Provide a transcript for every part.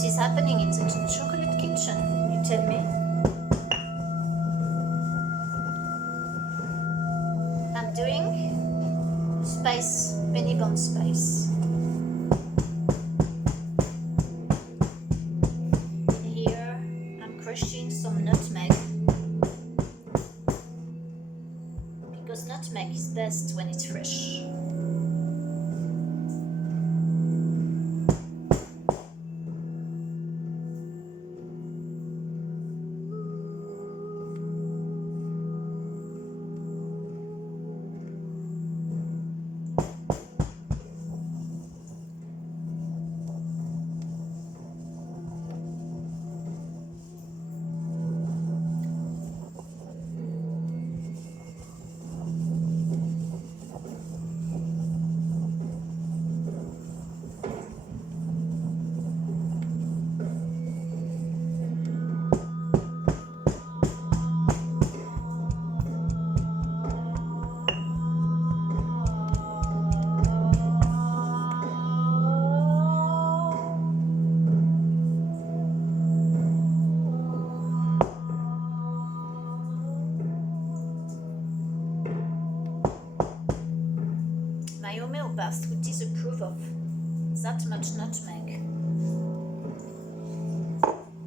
What is happening in the chocolate kitchen? You tell me. I'm doing spice, Penybont spice. Here I'm crushing some nutmeg, because nutmeg is best when it's fresh. My homeopath would disapprove of that much nutmeg,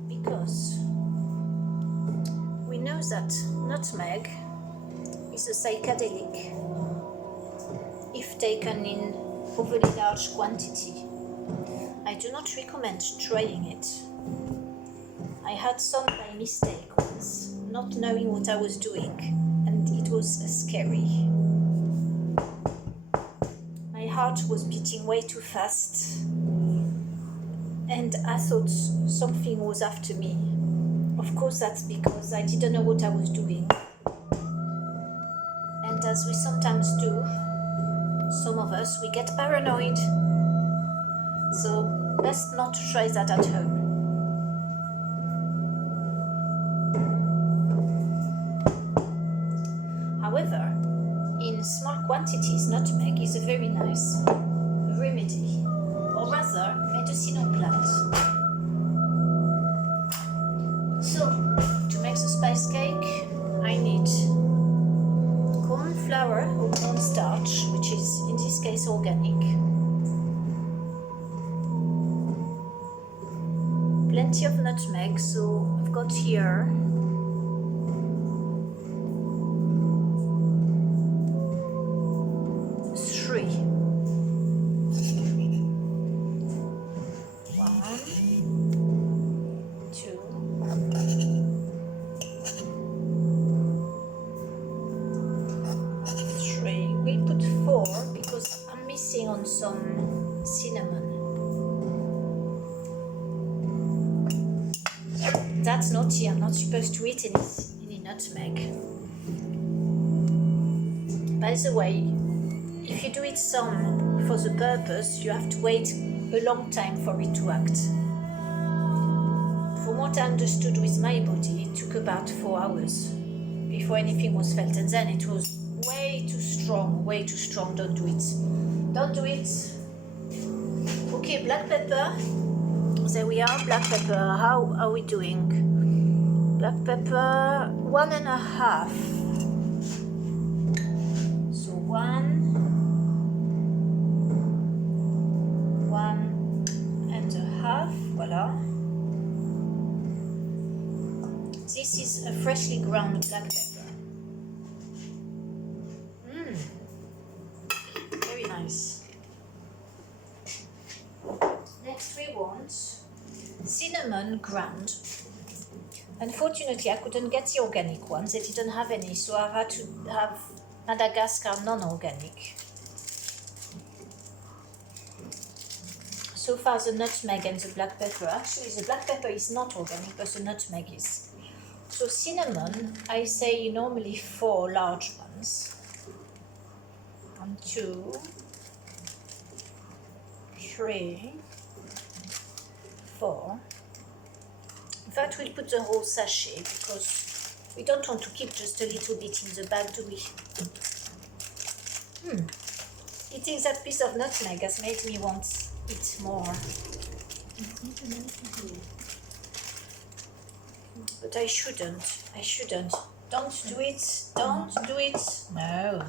because we know that nutmeg is a psychedelic if taken in overly large quantity. I do not recommend trying it. I had some by mistake once, not knowing what I was doing, and it was scary. My heart was beating way too fast, and I thought something was after me. Of course, that's because I didn't know what I was doing. And as we sometimes do, some of us, we get paranoid. So best not to try that at home. However, in small quantities, nutmeg is a very nice remedy, or rather, medicinal plant. So, to make the spice cake, I need corn flour or corn starch, which is in this case organic, plenty of nutmeg, so I've got here 3. 1, 2, 3. We'll put 4 because I'm missing on some cinnamon. That's naughty, I'm not supposed to eat any nutmeg. By the way, if you do it some for the purpose, you have to wait a long time for it to act. From what I understood with my body, it took about 4 hours before anything was felt, and then it was way too strong, don't do it. Don't do it. Okay, black pepper. There we are, black pepper. How are we doing? Black pepper, 1.5. So 1.5, voila. This is a freshly ground black pepper. Very nice. Next we want cinnamon ground. Unfortunately, I couldn't get the organic ones. They didn't have any, so I had to have Madagascar non-organic. So far, the nutmeg and the black pepper. Actually, the black pepper is not organic, but the nutmeg is. So cinnamon, I say normally 4 large ones. 1, 2, 3, 4. In fact, we'll put the whole sachet because we don't want to keep just a little bit in the bag, do we? Eating that piece of nutmeg has made me want it more. But I shouldn't. Don't do it, don't do it. No.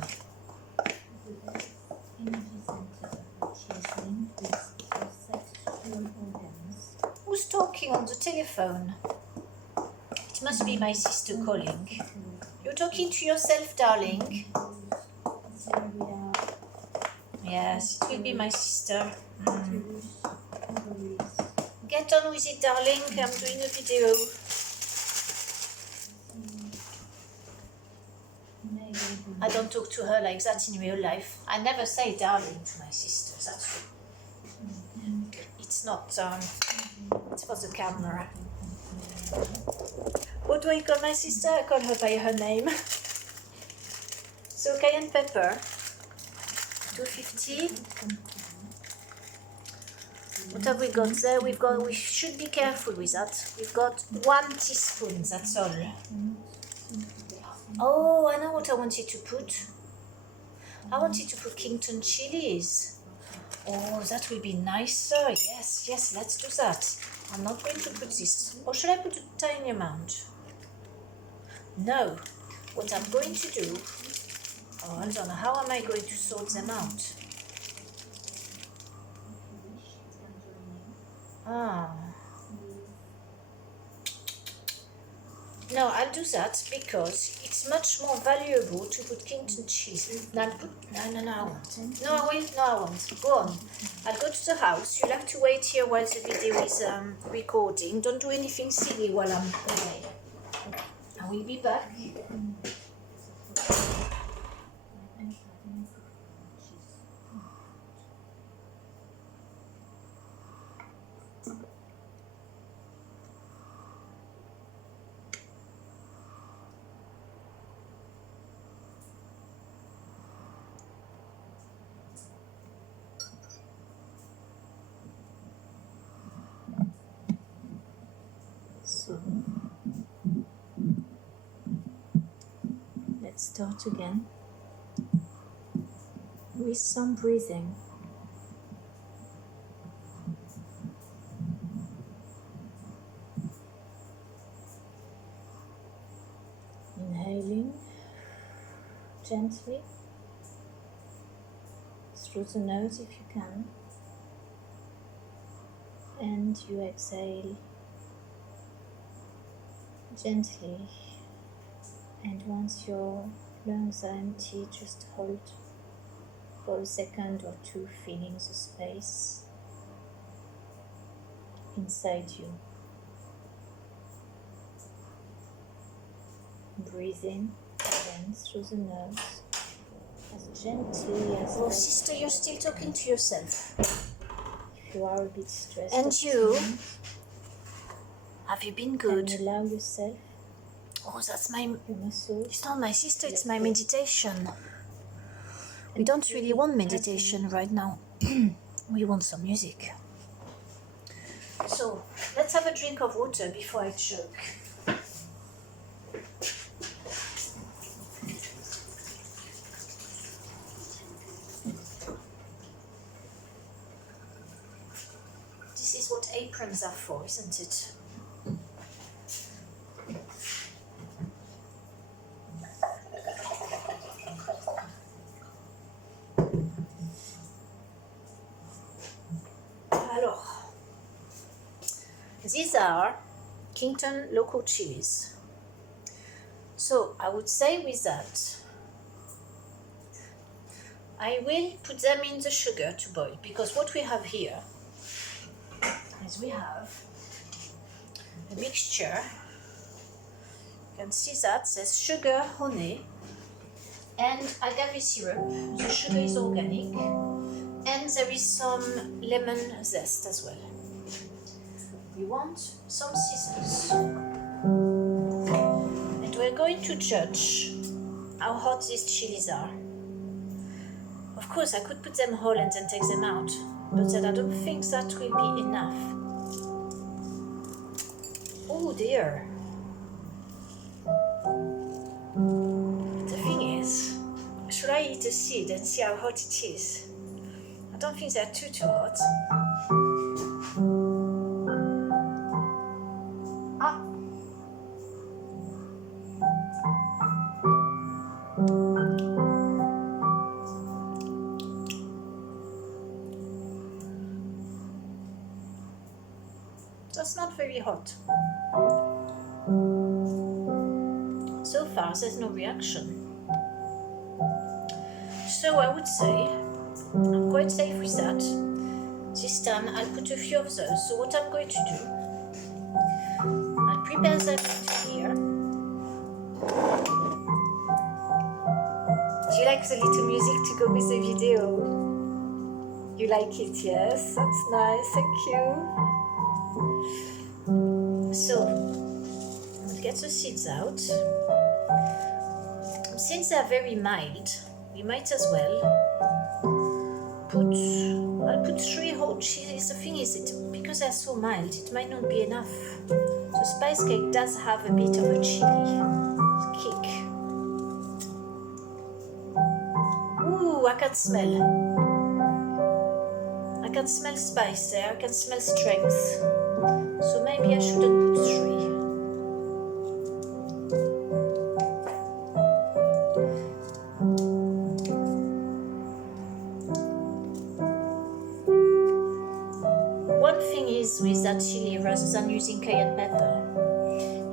Who's talking on the telephone? It must be my sister calling. You're talking to yourself, darling? Yes, it will be my sister. Get on with it, darling. I'm doing a video. I don't talk to her like that in real life. I never say darling to my sister, that's true. It's not, it's for the camera. What do I call my sister? I call her by her name. So cayenne pepper, 250. What have we got there? We should be careful with that. We've got 1 teaspoon, that's all. Oh, I know what I wanted to put. I wanted to put Knapton chilies. Oh, that will be nicer. Yes, yes, let's do that. I'm not going to put this. Or should I put a tiny amount? No. What I'm going to do... Oh, hold on. How am I going to sort them out? No, I'll do that because it's much more valuable to put Knapton cheese. No, I won't. No, I won't. Go on. I'll go to the house. You'll have to wait here while the video is recording. Don't do anything silly while I'm away. I will be back. So, let's start again with some breathing. Inhaling gently through the nose if you can, and you exhale gently, and once your lungs are empty, just hold for a second or two, feeling the space inside you. Breathing again through the nose as gently as possible. Sister, you're still talking to yourself. If you are a bit stressed. And you? Have you been good? And allow yourself. Oh, that's my... It's not my sister, it's my meditation. We don't really want meditation right now. We want some music. So, let's have a drink of water before I choke. This is what aprons are for, isn't it? These are Knapton local chilies. So I would say with that, I will put them in the sugar to boil, because what we have here is we have a mixture. You can see that says sugar, honey, and agave syrup. The sugar is organic, and there is some lemon zest as well. We want some scissors, and we're going to judge how hot these chilies are. Of course, I could put them whole and then take them out, but then I don't think that will be enough. Oh dear. The thing is, should I eat a seed and see how hot it is? I don't think they're too hot. That's not very hot. So far, there's no reaction. So I would say I'm quite safe with that. This time I'll put a few of those. So what I'm going to do, I'll prepare them into here. Do you like the little music to go with the video? You like it, yes? That's nice, thank you. So, we'll get the seeds out. Since they're very mild, we might as well I'll put 3 whole chilies. The thing is, because they're so mild, it might not be enough. The spice cake does have a bit of a chili kick. Ooh, I can smell spice there, I can smell strength. So maybe I shouldn't put 3. One thing is with that chili, rather than using cayenne pepper,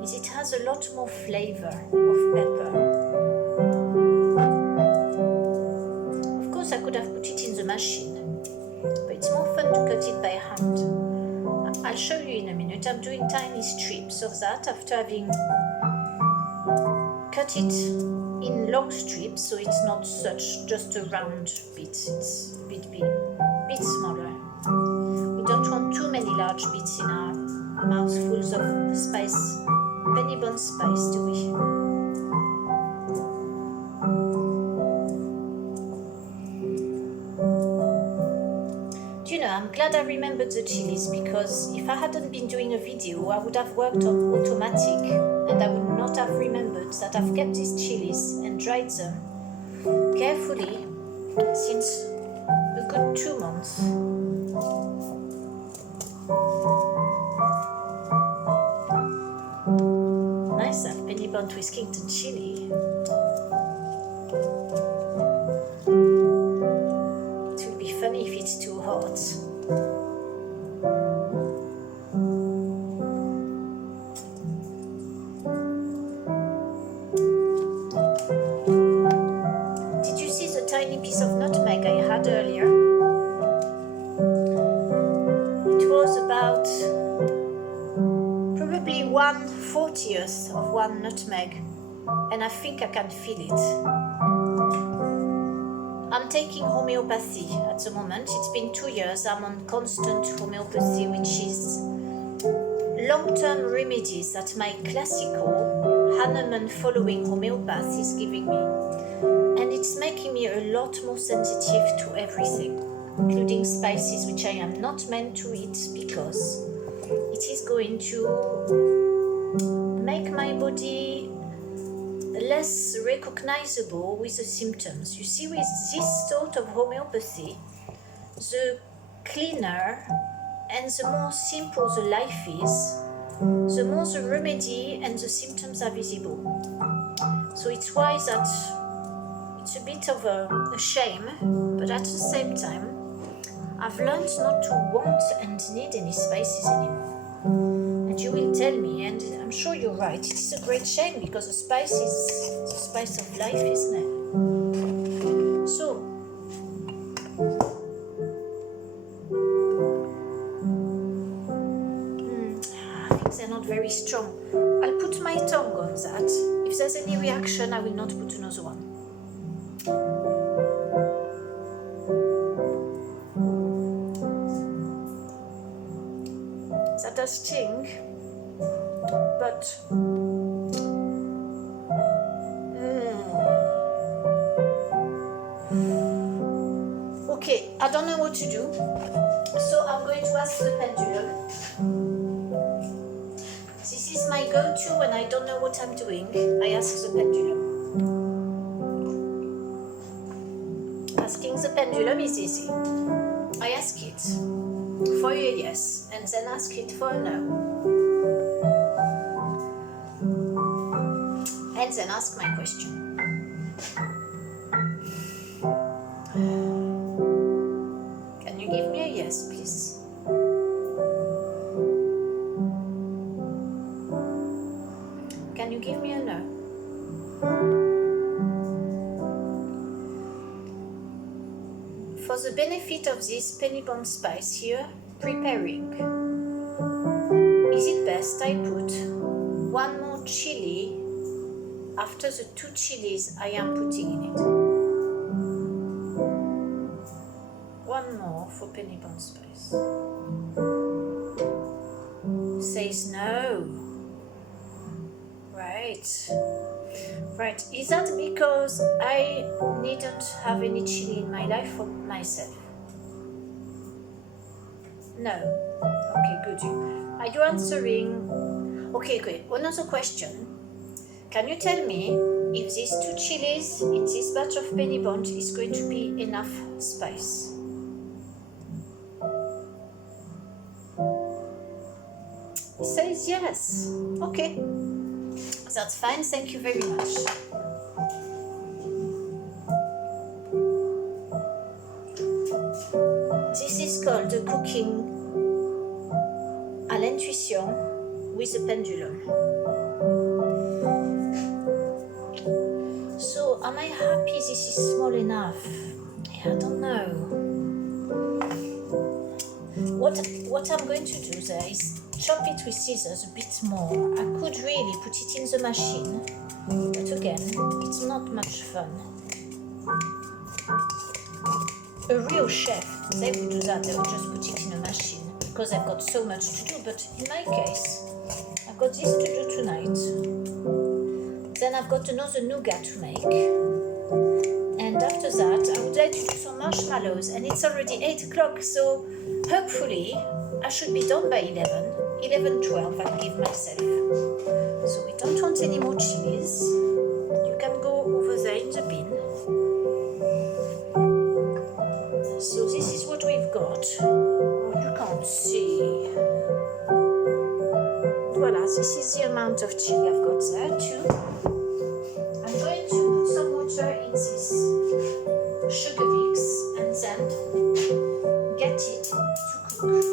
is it has a lot more flavor of pepper. Of course, I could have put it in the machine, but it's more fun to cut it by hand. I'll show you in a minute. I'm doing tiny strips of that after having cut it in long strips, so it's not just a round bit, it's a bit smaller. We don't want too many large bits in our mouthfuls of spice, Penybont spice, do we? I'm glad I remembered the chilies, because if I hadn't been doing a video, I would have worked on automatic and I would not have remembered that I've kept these chilies and dried them carefully since a good 2 months. Nice, that Penybont with Knapton chili. It will be funny if it's too hot. Did you see the tiny piece of nutmeg I had earlier? It was about probably 1/40th of one nutmeg, and I think I can feel it. I'm taking homeopathy at the moment. It's been 2 years. I'm on constant homeopathy, which is long-term remedies that my classical Hahnemann following homeopath is giving me. And it's making me a lot more sensitive to everything, including spices, which I am not meant to eat because it is going to make my body less recognizable with the symptoms. You see, with this sort of homeopathy, the cleaner and the more simple the life is, the more the remedy and the symptoms are visible. So it's why that it's a bit of a shame, but at the same time, I've learned not to want and need any spices anymore. And you will tell me, and I'm sure you're right, it is a great shame because the spice is the spice of life, isn't it? So, I think they're not very strong. I'll put my tongue on that. If there's any reaction, I will not put another one. That does sting, but okay, I don't know what to do, so I'm going to ask the pendulum. This is my go-to when I don't know what I'm doing. I ask the pendulum. Asking the pendulum is easy. I ask it for a yes, and then ask it for a no. And then ask my question. Can you give me a yes, please? give me a no? For the benefit of this Penybont spice here, preparing, is it best I put one more chili after the 2 chilies I am putting in it? One more for Penybont spice. Says no. Right. Is that because I needn't have any chili in my life for myself? No. Okay, good. Are you answering? Okay. Another question. Can you tell me if these 2 chilies in this batch of Penybont is going to be enough spice? He says yes. Okay. That's fine, thank you very much. This is called the cooking à l'intuition with a pendulum. So, am I happy this is small enough? I don't know. What I'm going to do there is chop it with scissors a bit more. I could really put it in the machine, but again, it's not much fun. A real chef, they would do that, they would just put it in a machine, because they've got so much to do, but in my case, I've got this to do tonight. Then I've got another nougat to make. And after that, I would like to do some marshmallows, and it's already 8 o'clock, so hopefully I should be done by 11:12 I'll give myself. So we don't want any more chilies. You can go over there in the bin. So this is what we've got. Oh, you can't see. Voila, this is the amount of chili I've got there too. I'm going to put some water in this sugar mix and then get it to cook.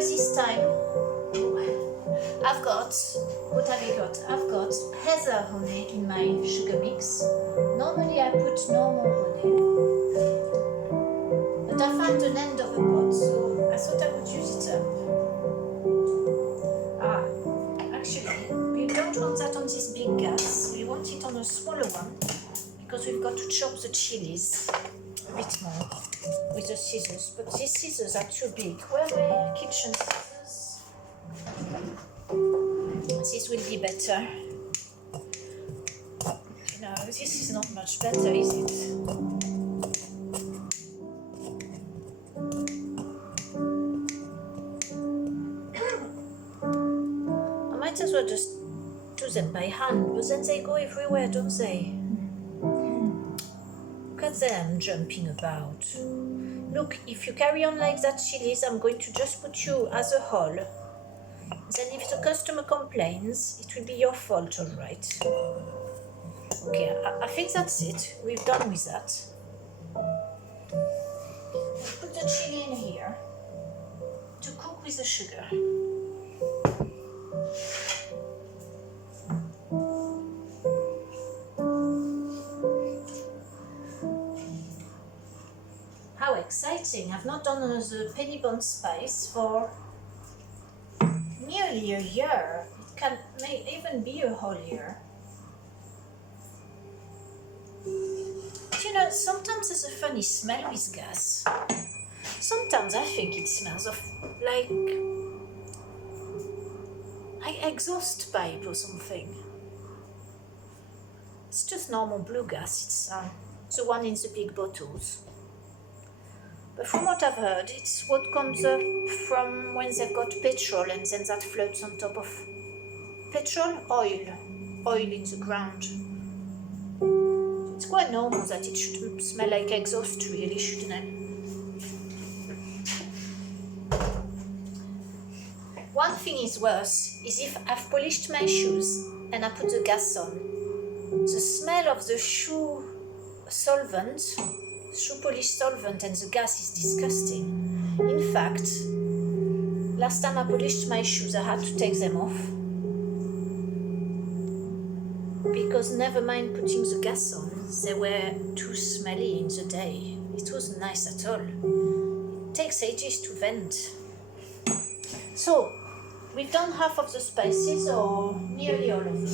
This time I've got, what have I got? I've got heather honey in my sugar mix. Normally I put normal honey, but I found an end of a pot, so I thought I would use it up. Actually, we don't want that on this big gas. We want it on a smaller one because we've got to chop the chilies a bit more with the scissors, but these scissors are too big. Where are my kitchen scissors? This will be better. No, this is not much better, is it? I might as well just do them by hand, but then they go everywhere, don't they? Look at them jumping about. Look, if you carry on like that, chilies, I'm going to just put you as a whole. Then if the customer complains, it will be your fault, all right? Okay, I think that's it. We're done with that. Put the chili in here to cook with the sugar. How exciting! I've not done the Penybont spice for nearly a year. It may even be a whole year. But you know, sometimes there's a funny smell with gas. Sometimes I think it smells of like exhaust pipe or something. It's just normal blue gas. It's the one in the big bottles. But from what I've heard, it's what comes up from when they've got petrol and then that floats on top of oil in the ground. It's quite normal that it should smell like exhaust, really, shouldn't it? Nothing is worse is if I've polished my shoes and I put the gas on. The smell of the shoe solvent, shoe polish solvent, and the gas is disgusting. In fact, last time I polished my shoes, I had to take them off. Because never mind putting the gas on, they were too smelly in the day. It wasn't nice at all. It takes ages to vent. So, we've done half of the spices, or nearly all of them.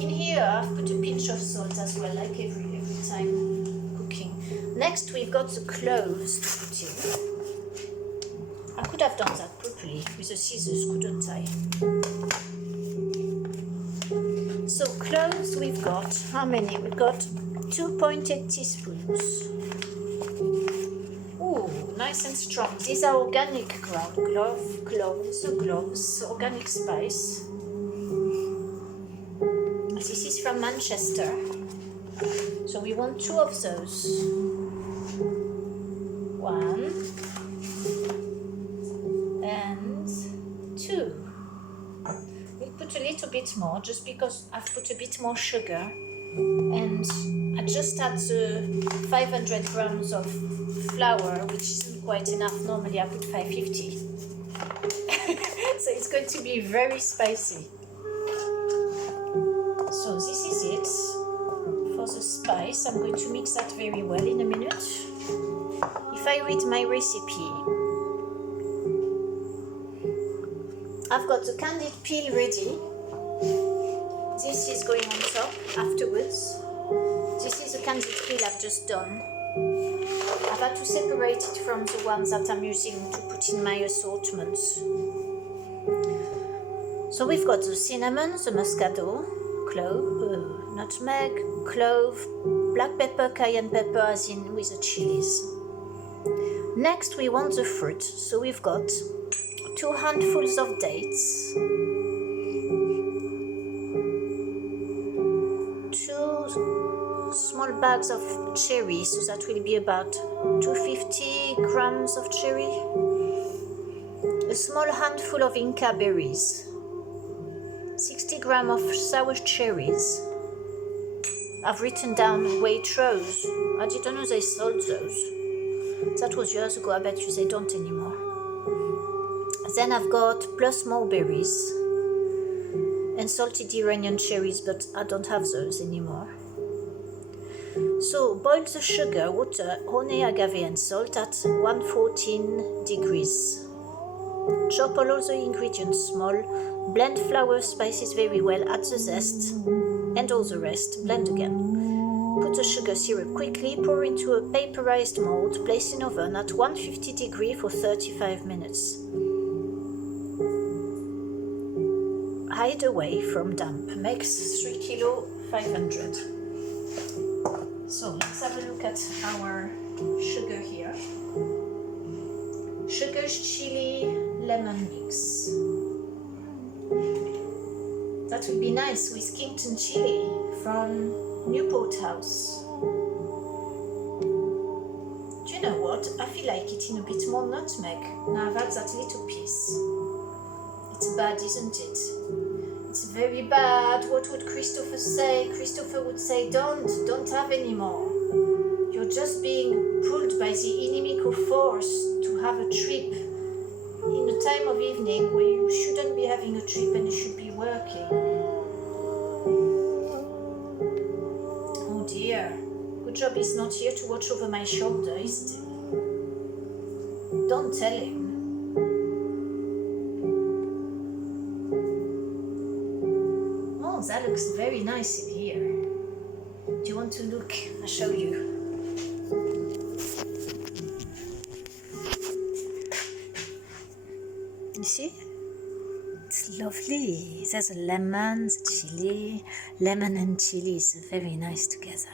In here, I've put a pinch of salt as well, like every time cooking. Next, we've got the cloves to put in. I could have done that properly with the scissors, couldn't I? So, cloves, we've got, how many? We've got 2.8 teaspoons. Ooh, nice and strong. These are organic cloves, organic spice. This is from Manchester. So we want 2 of those. 1 and 2. We'll put a little bit more just because I've put a bit more sugar. And I just add the 500 grams of flour, which isn't quite enough. Normally I put 550. So it's going to be very spicy. So this is it for the spice. I'm going to mix that very well in a minute. If I read my recipe, I've got the candied peel ready. This is going on top afterwards. This is the candied peel I've just done. I've had to separate it from the ones that I'm using to put in my assortments. So we've got the cinnamon, the muscado, clove, nutmeg, clove, black pepper, cayenne pepper, as in with the chilies. Next we want the fruit. So we've got 2 handfuls of dates, 2 small bags of cherry, so that will be about 250 grams of cherry, a small handful of Inca berries, 60 grams of sour cherries. I've written down Waitrose. I didn't know they sold those. That was years ago, I bet you they don't anymore. Then I've got plus mulberries and salted Iranian cherries, but I don't have those anymore. So boil the sugar, water, honey, agave and salt at 114 degrees. Chop all of the ingredients small, blend flour, spices very well, add the zest and all the rest, blend again. Put the sugar syrup quickly, pour into a paperized mold, place in oven at 150 degrees for 35 minutes. Hide away from damp. Makes 3 kilo 500. So let's have a look at our sugar here. Sugar, chili, lemon mix. That would be nice with Kington chili from Newport House. Do you know what? I feel like eating a bit more nutmeg. Now I've had that little piece. It's bad, isn't it? It's very bad. What would Christopher say? Christopher would say, don't have any more. You're just being pulled by the inimical force to have a trip in a time of evening where you shouldn't be having a trip and you should be working. Oh dear. Good job he's not here to watch over my shoulder, is it? Don't tell him. Oh, that looks very nice in here. Do you want to look? I'll show you. You see? It's lovely. There's a lemon, the chili. Lemon and chili is very nice together.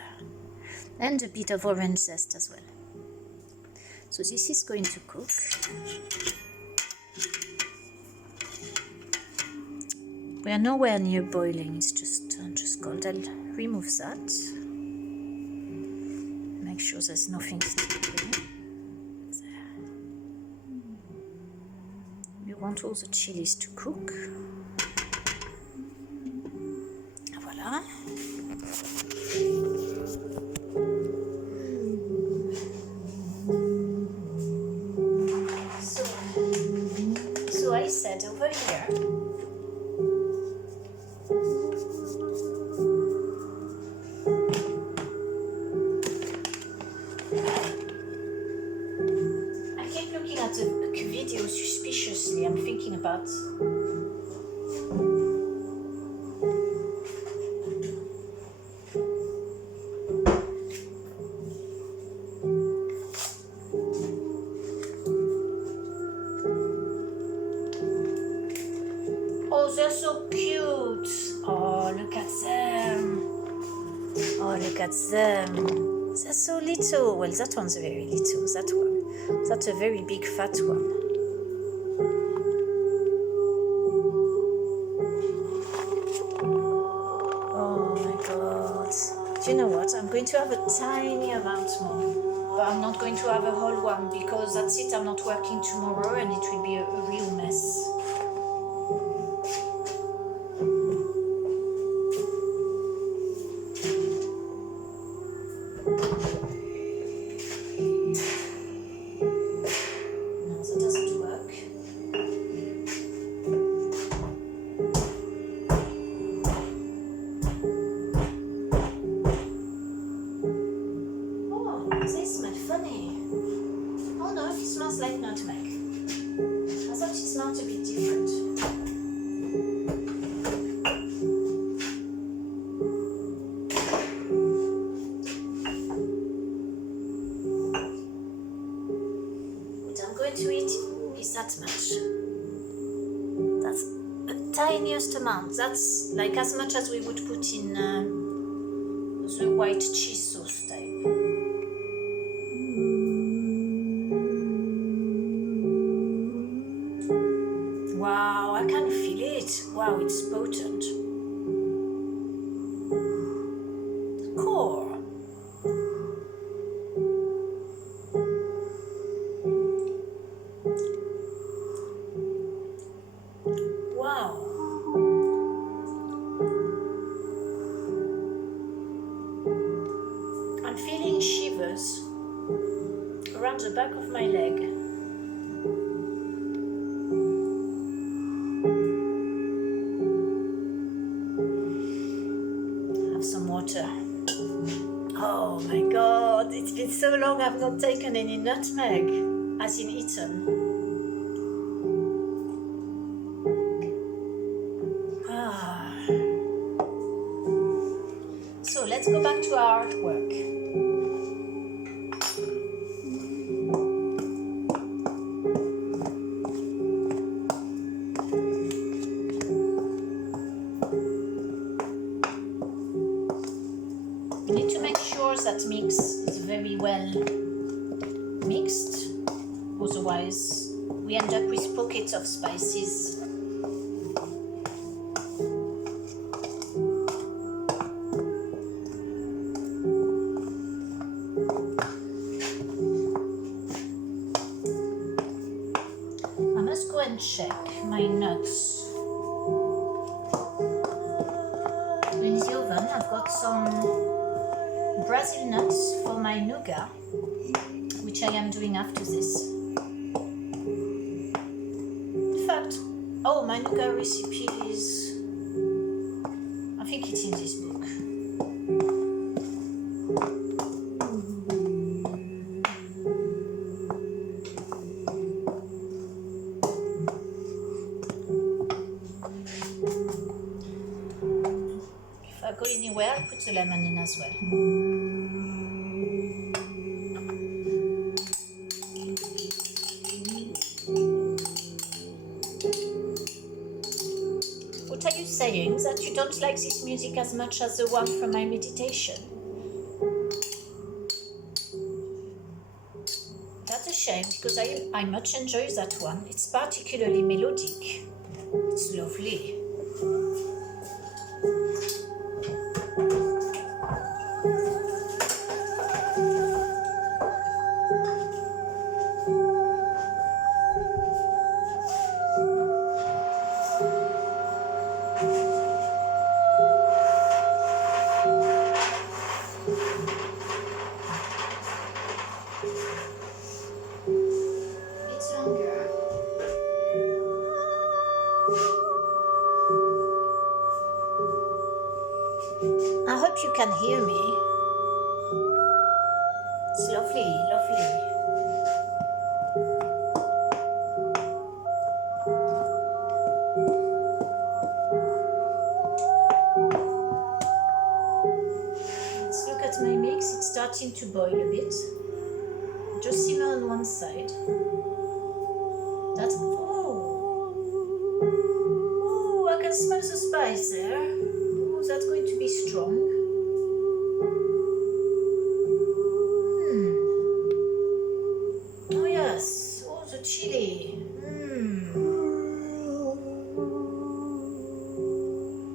And a bit of orange zest as well. So this is going to cook. We are nowhere near boiling, it's just cold. I'll remove that. Make sure there's nothing sticking. want all the chilies to cook. Voilà. So I said over here, I keep looking at the video suspiciously. I'm thinking about they're so cute. Oh, look at them. Oh, look at them. They're so little. Well, that one's very little. That one. That's a very big fat one. Oh my God. Do you know what? I'm going to have a tiny amount more. But I'm not going to have a whole one because that's it. I'm not working tomorrow and it will be a real mess. This smells funny. Oh no, it smells like nutmeg. I thought it smelled a bit different. What I'm going to eat is that much. That's the tiniest amount. That's like as much as we would put in the white cheese sauce type. Wow, I can feel it. Wow, it's potent. The core. Wow. I'm feeling shivers around the back of my leg. Some water. Oh my God, it's been so long I've not taken any nutmeg, as in eaten. So let's go back to our artwork. You need to make sure that mix is very well mixed, otherwise we end up with pockets of spices. I must go and check my nuts. In the oven I've got some Brazil nuts for my nougat, which I am doing after this. In fact, oh, my nougat recipe is, I think it's in this book. If I go anywhere, I'll put the lemon in as well. What are you saying? That you don't like this music as much as the one from my meditation? That's a shame, because I much enjoy that one. It's particularly melodic. It's lovely. can hear me. It's lovely, lovely. Let's look at my mix. It's starting to boil a bit. Just simmer on one side. That's oh, I can smell the spice there. Oh, that's going to be strong. Oh yes. Oh, the chili.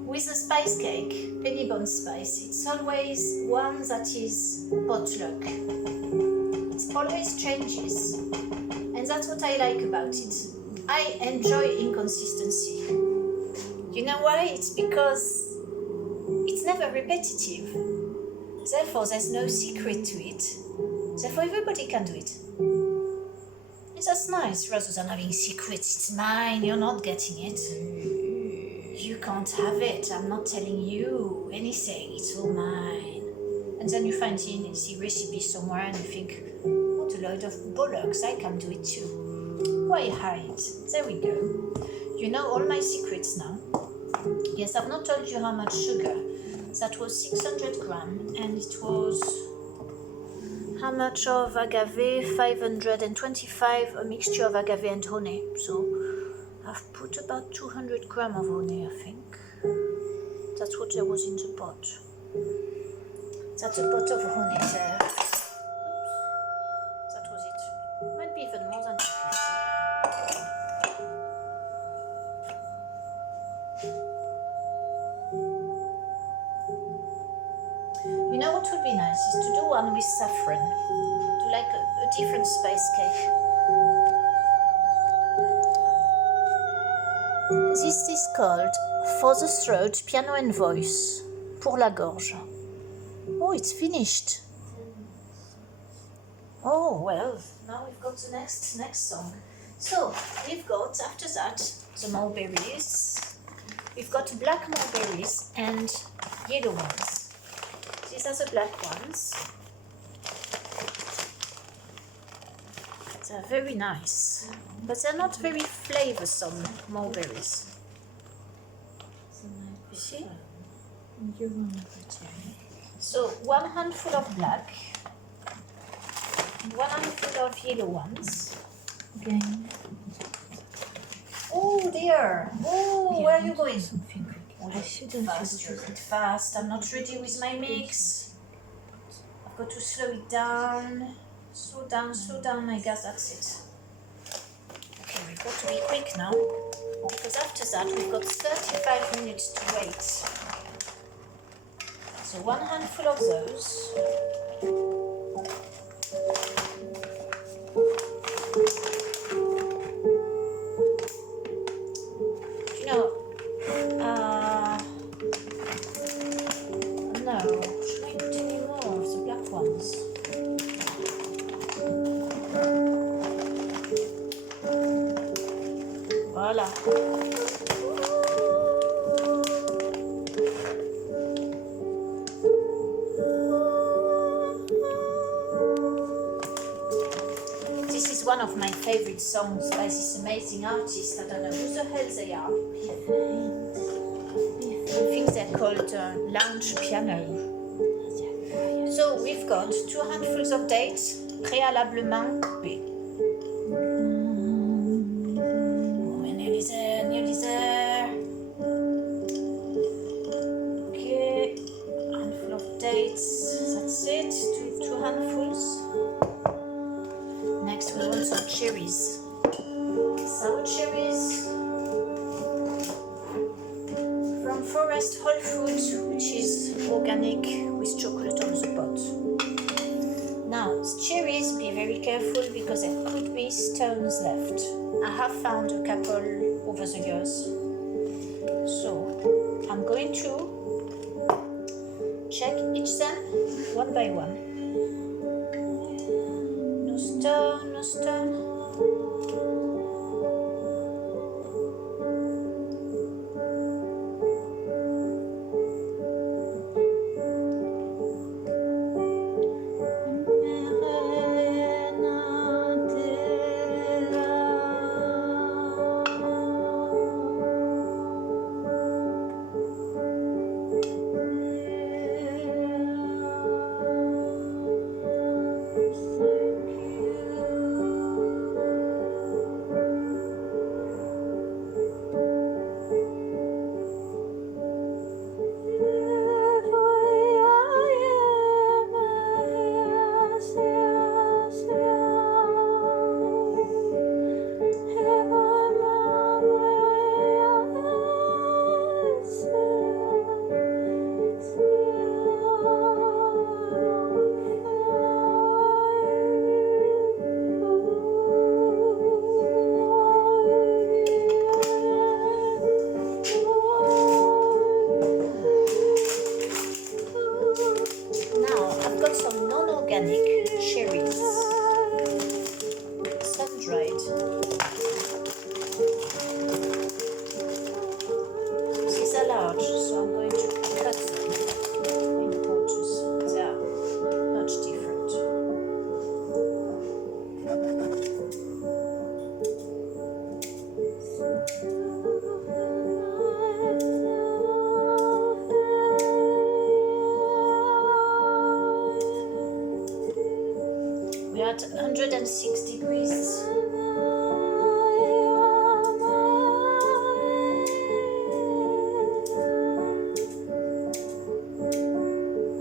With a spice cake, Penybont spice, it's always one that is potluck. It always changes, and that's what I like about it. I enjoy inconsistency. You know why? It's because it's never repetitive. Therefore, there's no secret to it. Therefore, everybody can do it. And that's nice, rather than having secrets. It's mine, you're not getting it. You can't have it. I'm not telling you anything. It's all mine. And then you find the recipe somewhere and you think, what a load of bollocks. I can do it too. Why hide? There we go. You know all my secrets now. Yes, I've not told you how much sugar. That was 600 grams, and it was how much of agave? 525, a mixture of agave and honey. So I've put about 200 grams of honey, I think. That's what there was in the pot. That's a pot of honey there. Oops. That was it. Might be even more than 250. You know what would be nice is to do one with saffron. Do like a different spice cake. This is called For the Throat, Piano and Voice, pour la gorge. Oh, it's finished. Oh, well, now we've got the next song. So, we've got, after that, the mulberries. We've got black mulberries and yellow ones. These are the black ones. They're very nice, but they're not very flavoursome mulberries. You see? So 1 handful of black, 1 handful of yellow ones. Okay. Oh dear! Oh, where are you going? I shouldn't fast. You're a bit fast. I'm not ready with my mix. I've got to slow it down. Slow down, my guys, that's it. Okay, we've got to be quick now, because after that we've got 35 minutes to wait. So 1 handful of those. You know, no, should I put any more of the black ones? Voila. This is one of my favorite songs by this amazing artist. I don't know who the hell they are. I think they're called Lounge Piano. So we've got 2 handfuls of dates, préalablement coupées. Nearly there. Okay, handful of dates, that's it, two handfuls. Next we want some cherries. Sour cherries from Forest Whole Foods, which is organic with chocolate on the pot. Now, cherries, be very careful because there could be stones left. I have found a couple over the years. So, I'm going to check each them one by one. No stone, no stone. organic cherries, sun-dried. These are large, so I'm going to cut them in quarters. They are much different. We are at 106 degrees.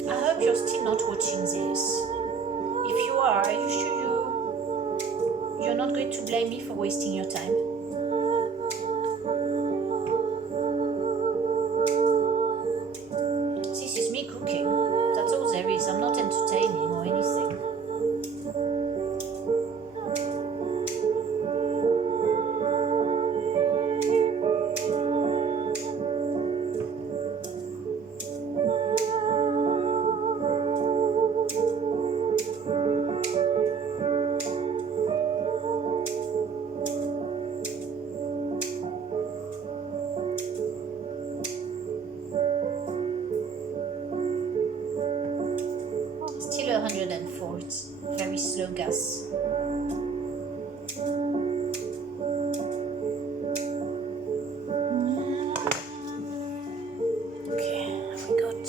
I hope you're still not watching this. If you are, are you sure you're not going to blame me for wasting your time? This is me cooking. That's all there is. I'm not entertaining or anything. Still 104. It's very slow gas. Okay, we got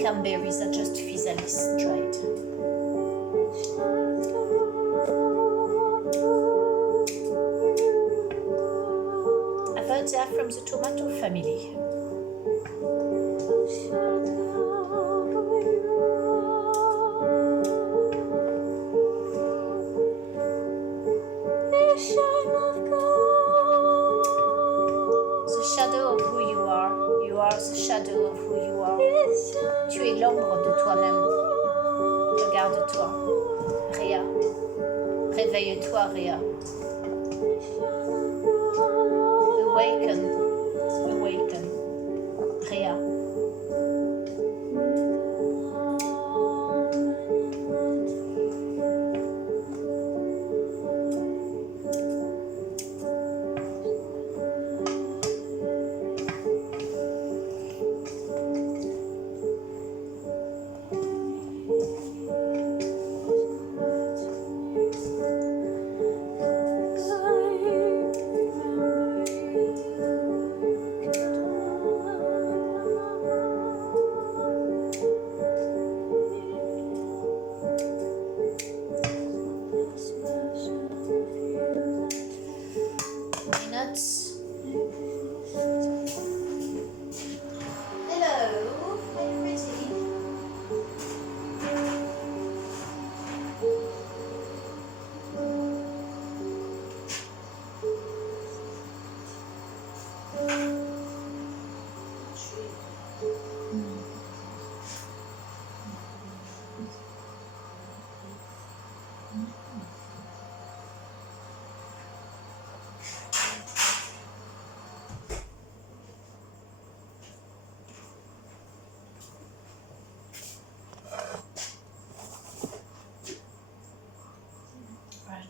cranberries are just physalis dried. I've heard they are from the tomato family. The shadow of who you are. You are the shadow of who you are. Tu es l'ombre de toi-même. Regarde-toi. Réa. Réveille-toi, Réa. Awaken. Awaken. Réa.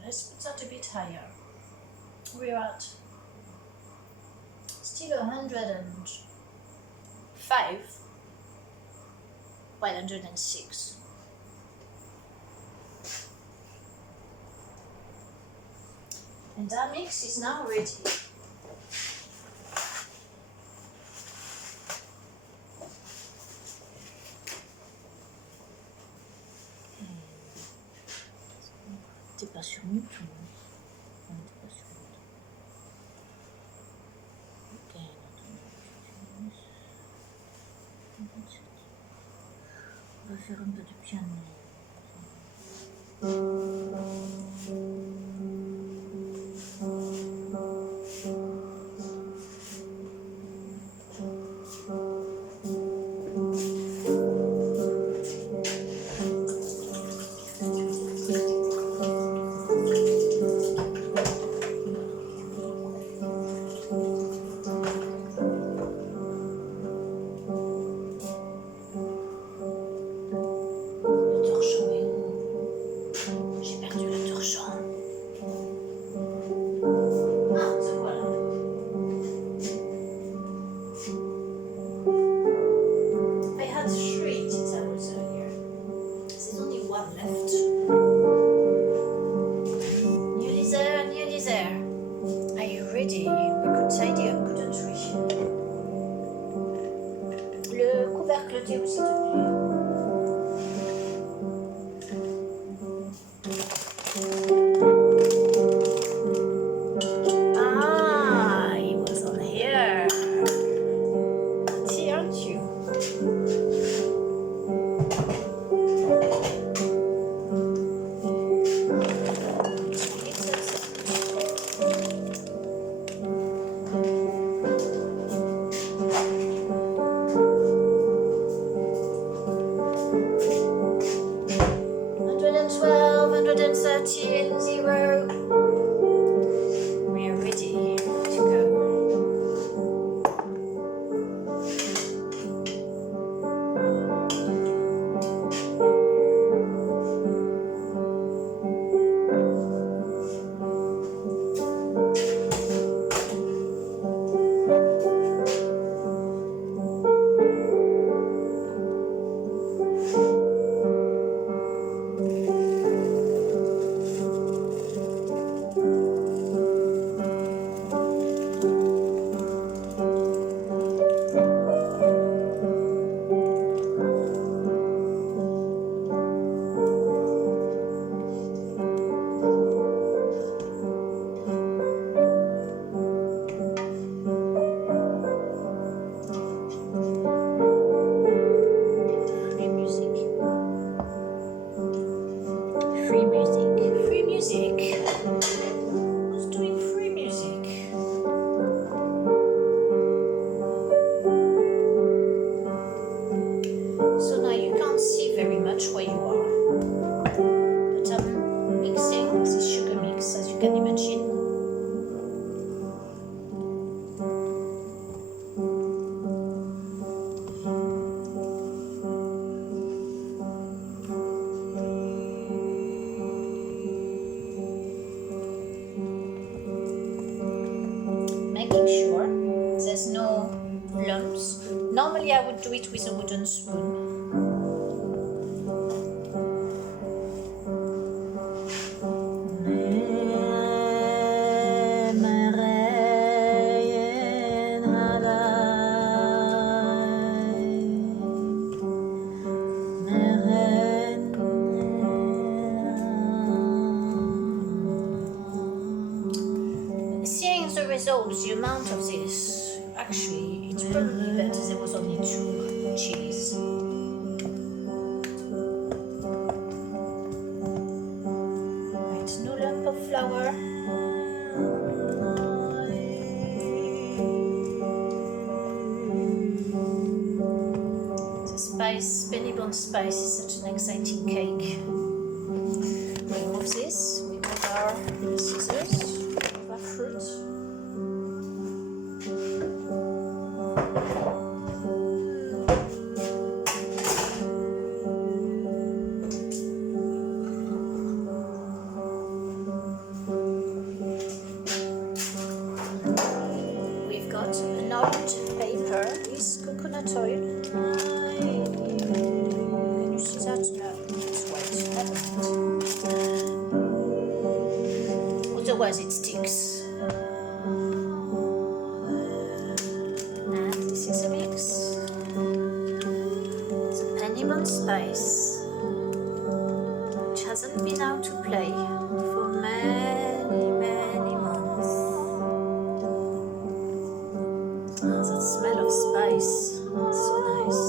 Let's put that a bit higher. We're at still 105, 106. And our mix is now ready. T'es pas sur mute ou non? On n'était pas sur mute. Ok, on va faire un peu de piano. I would do it with a wooden spoon. Seeing the results, the amount of this, actually, it's probably better there was only 2 chilies. Right, no lump of flour. The spice, Penybont spice is such an exciting cake. Remove this, we move our scissors. Fruit. We've got an oiled paper with coconut oil. Can you see that? No, it's white. Otherwise it sticks. Penybont spice, which hasn't been out to play for many months. Oh, that smell of spice, so nice.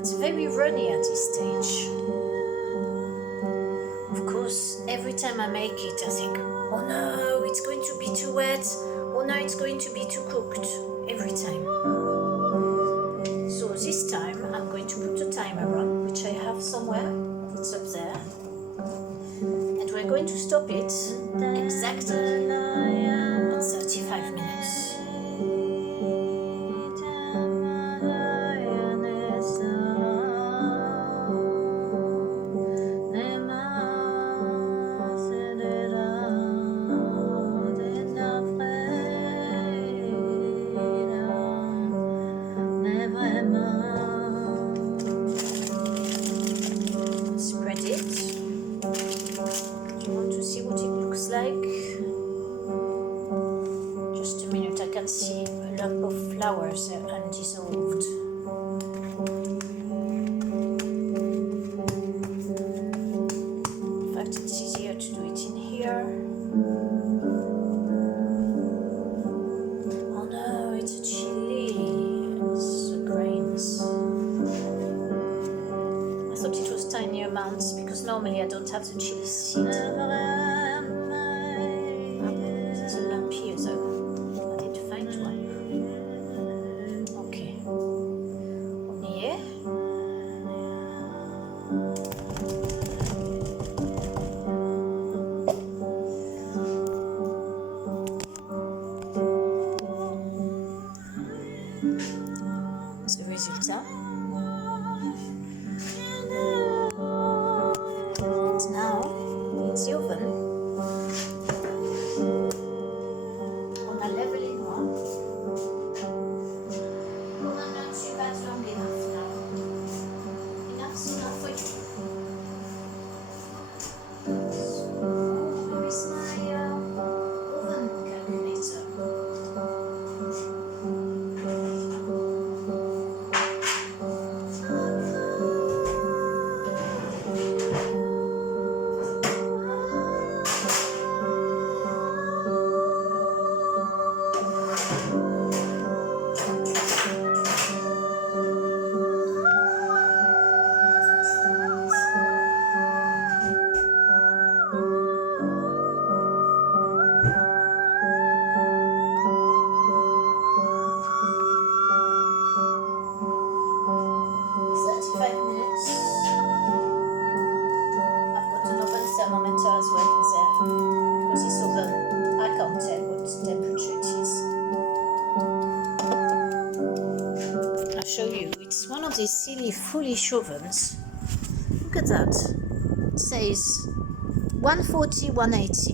It's very runny at this stage. Every time I make it, I think, oh no, it's going to be too wet. Oh no, it's going to be too cooked. Every time. So this time, I'm going to put a timer on, which I have somewhere. It's up there. And we're going to stop it exactly at 35 minutes. Spread it. You want to see what it looks like? Just a minute, I can see a lump of flour there undissolved. In fact, it's easier to do it in here. Oh no, it's a chili. It's the grains. I thought it was tiny amounts because normally I don't have the chili seed. There's a lump here though. I need to find one. Okay. On here. That's the résultat. And now, in the oven, on a level noir. On a not too bad long enough now. Enough's enough for you. So, where is my oven calculator? Thermometer as well in there because this oven I can't tell what temperature it is. I'll show you. It's one of these silly foolish ovens. Look at that. It says 140, 180,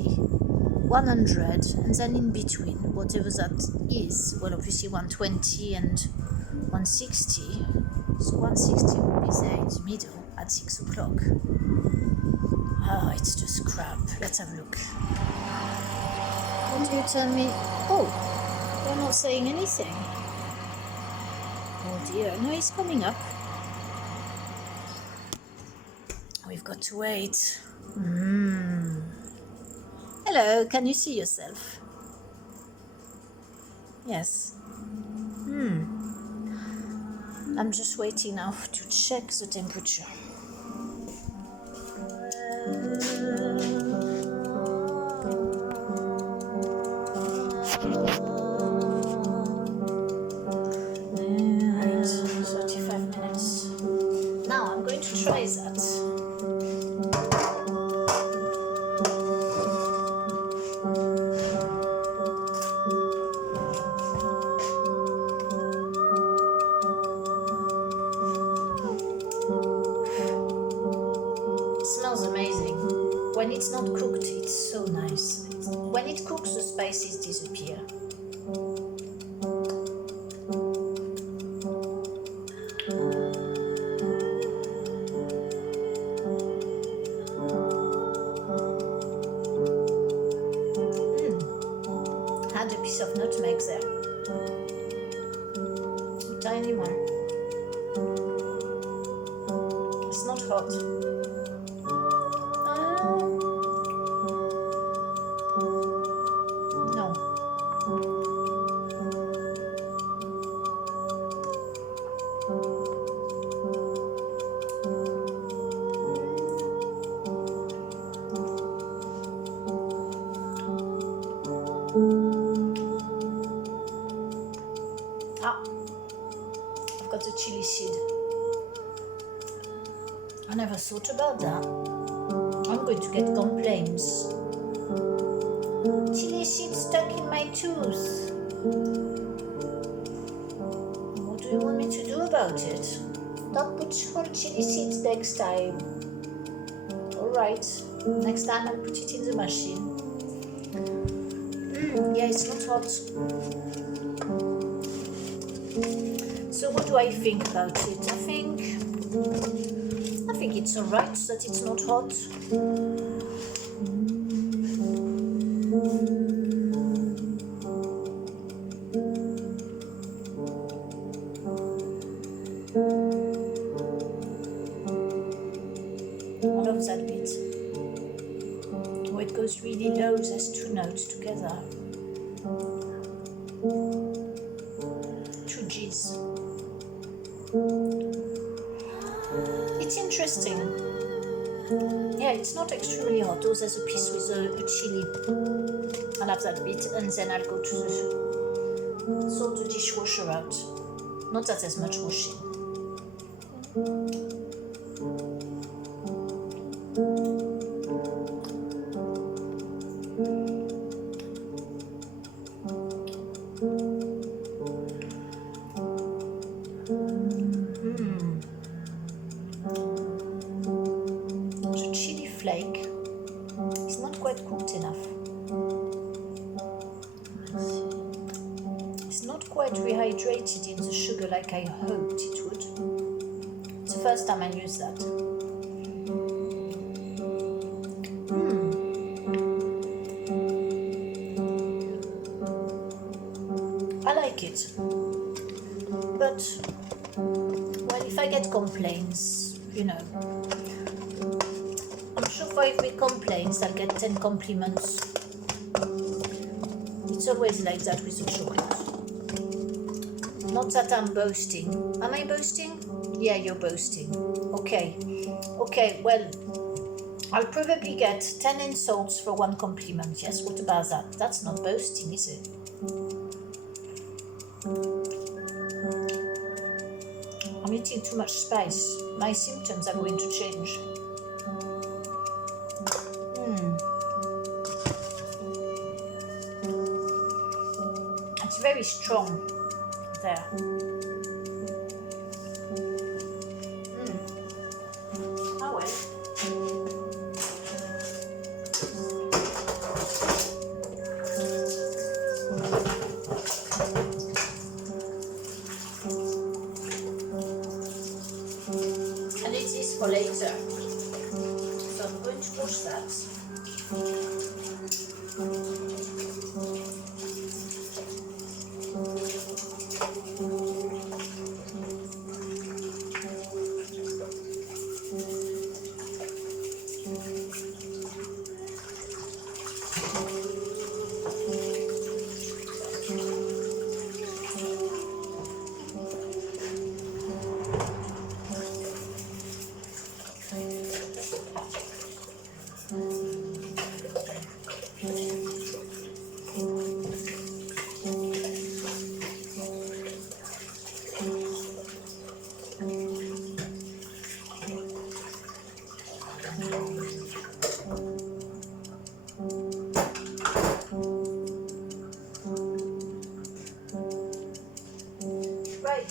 100, and then in between, whatever that is. Well, obviously 120 and 160. So 160 will be there in the middle at 6 o'clock. Oh, it's just crap. Let's have a look. What do you tell me? Oh, they're not saying anything. Oh dear, no, it's coming up. We've got to wait. Hello, can you see yourself? Yes. I'm just waiting now to check the temperature. Right, 35 minutes. Now I'm going to try that. Smells amazing. When it's not cooked, it's so nice. When it cooks, the spices disappear. Add a piece of nutmeg there. A tiny one. It's not hot. No. I've got a chili seed. I never thought about that. I'm going to get complaints. Chili seed stuck in my tooth. What do you want me to do about it? Don't put whole chili seeds next time. Alright, next time I'll put it in the machine. Yeah, it's not hot. So what do I think about it? I think it's alright that it's not hot. I love that bit. Oh, it goes really low, there's two notes together. Two G's. It's interesting. Yeah, it's not extremely hot. Oh, there's a piece with a chili. I'll have that bit and then I'll go to sort the dishwasher out. Not that there's much washing. The chili flake is not quite cooked enough. It's not quite rehydrated in the sugar like I hoped it would. It's the first time I use that. I like it. But, well, if I get complaints, you know, I'm sure for every complaint I'll get 10 compliments. It's always like that with the chocolate. Not that I'm boasting. Am I boasting? Yeah, you're boasting. Okay. Okay, well, I'll probably get 10 insults for one compliment. Yes, what about that? That's not boasting, is it? I'm eating too much spice. My symptoms are going to change. It's very strong there. Oh well. that. Right.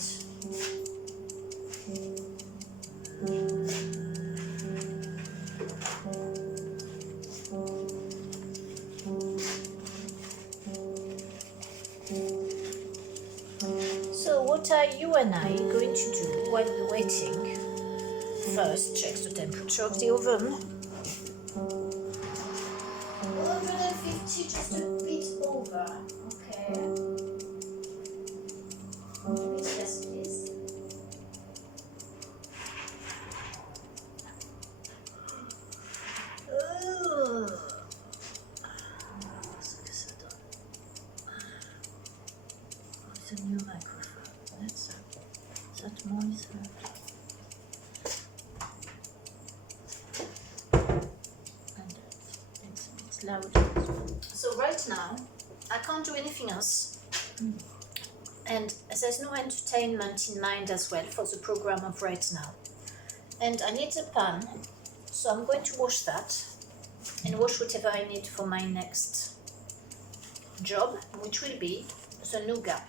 So what are you and I going to do while we're waiting? First, check the temperature of the oven. 150, just a bit over. Okay. A bit less, please. Qu'est-ce que ça donne? It's a new microphone. That's that noise. And it's loud. So right now, I can't do anything else. And there's no entertainment in mind as well for the program of right now. And I need a pan, so I'm going to wash that and wash whatever I need for my next job, which will be the nougat.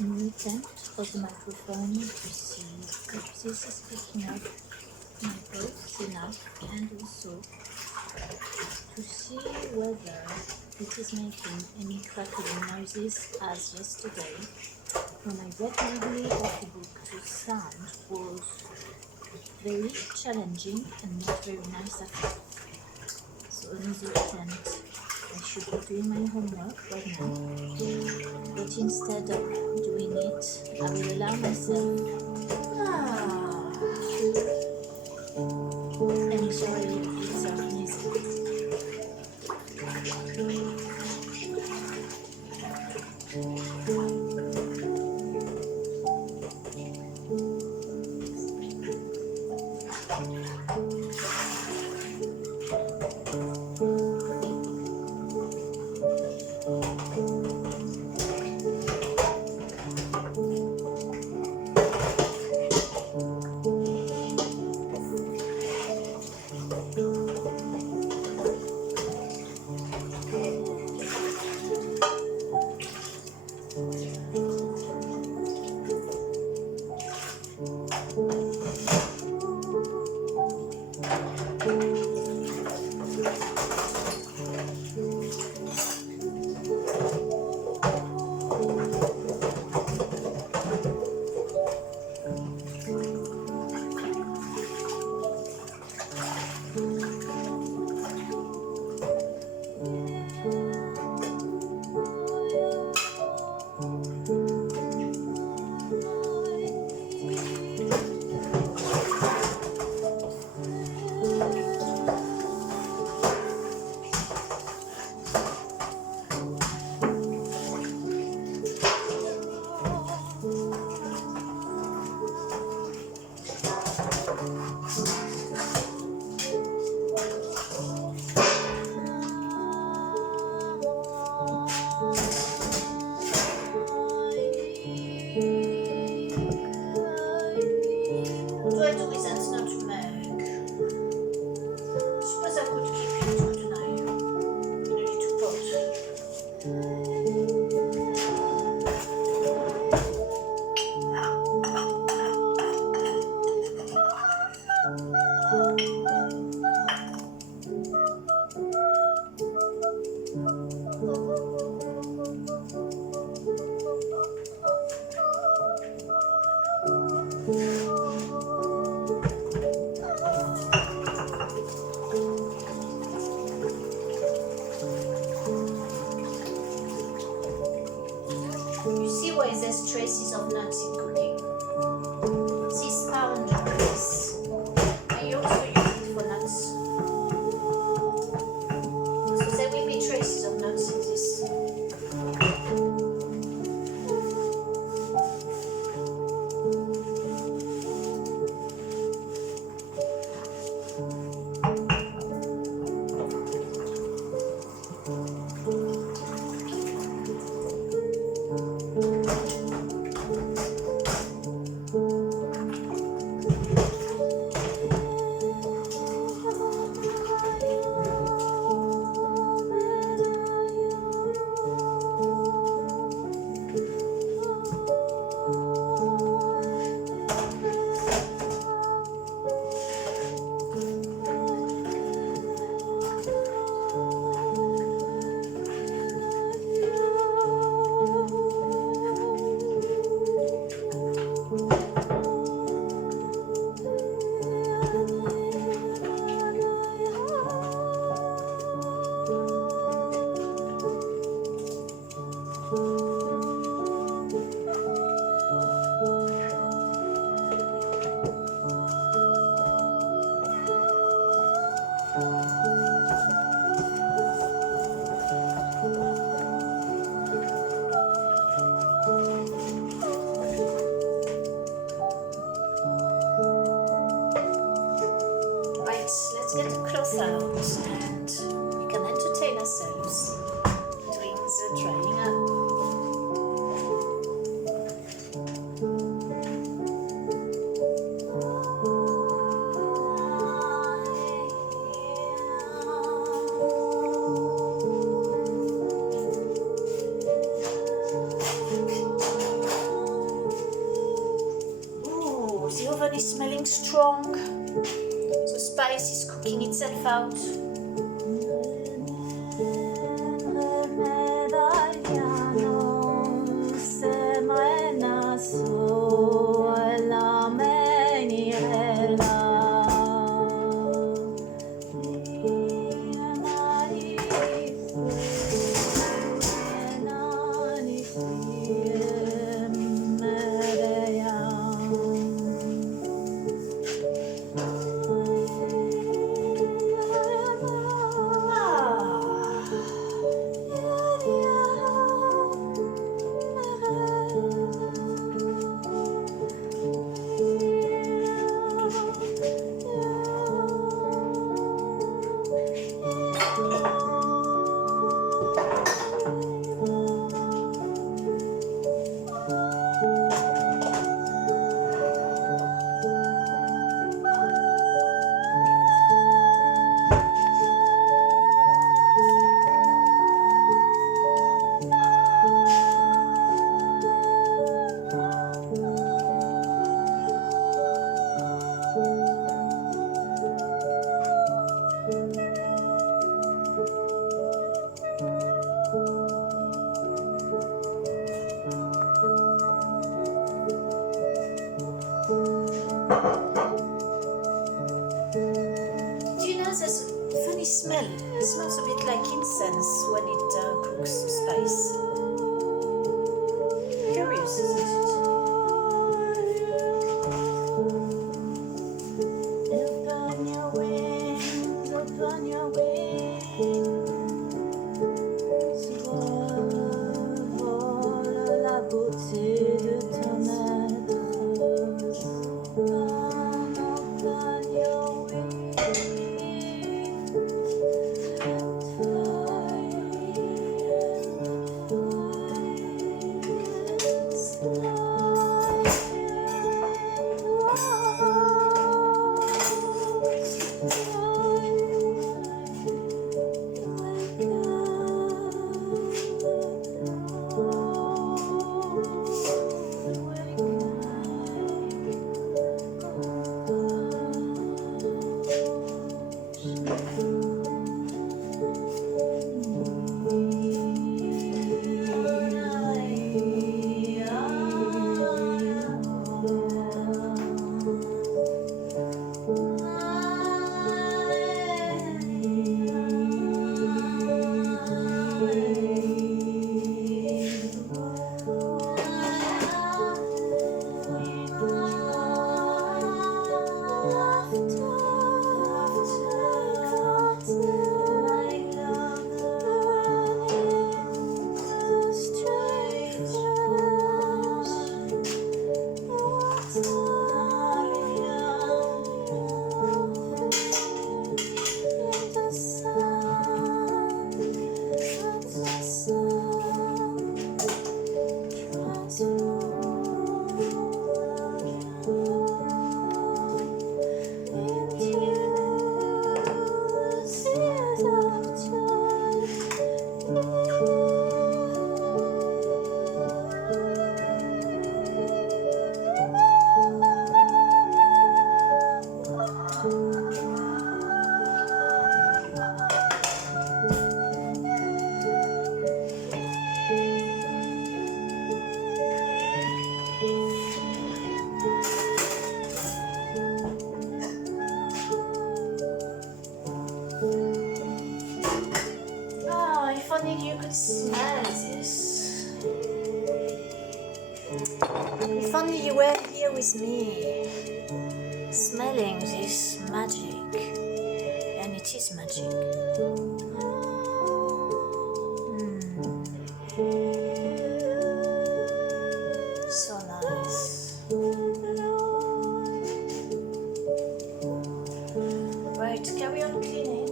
New tent for the microphone to see if this is picking up my voice enough, and also to see whether it is making any crackling noises as yesterday when I got my audiobook to sound was very challenging and not very nice at all. So another tent. I should be doing my homework right now, but instead of doing it, I will allow myself to enjoy a bit of music. You see why there's traces of nuts in cooking? This pounder is, I also use it for nuts. So there will be traces of nuts in this. Let's get the cloth out and we can entertain ourselves doing the drying up. Ooh, the oven is smelling strong. The spice is cooking itself out. There's a funny smell. It smells a bit like incense when it cooks the spice. Curious, isn't it? Open your wings, open your wings. Survole la beauté de ton être. Open your wings and fly. only you could smell this. If only you were here with me, smelling this magic. And it is magic. So nice. Right, carry on cleaning.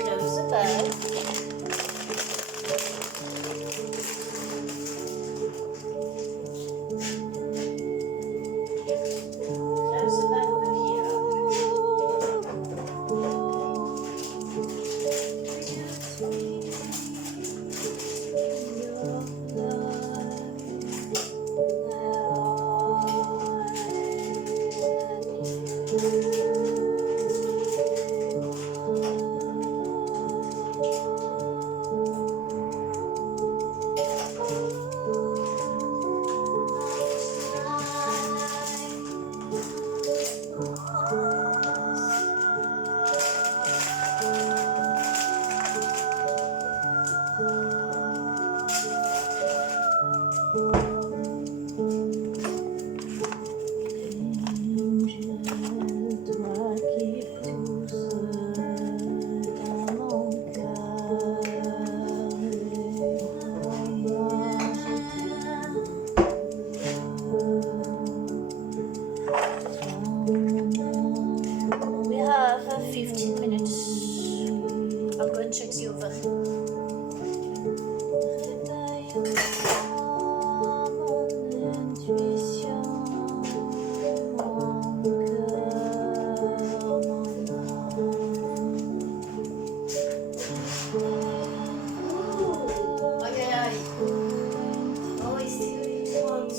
Close the bag. Close the bag over here. We have 15 minutes. I'll go and check the oven. Oh, it's still hot.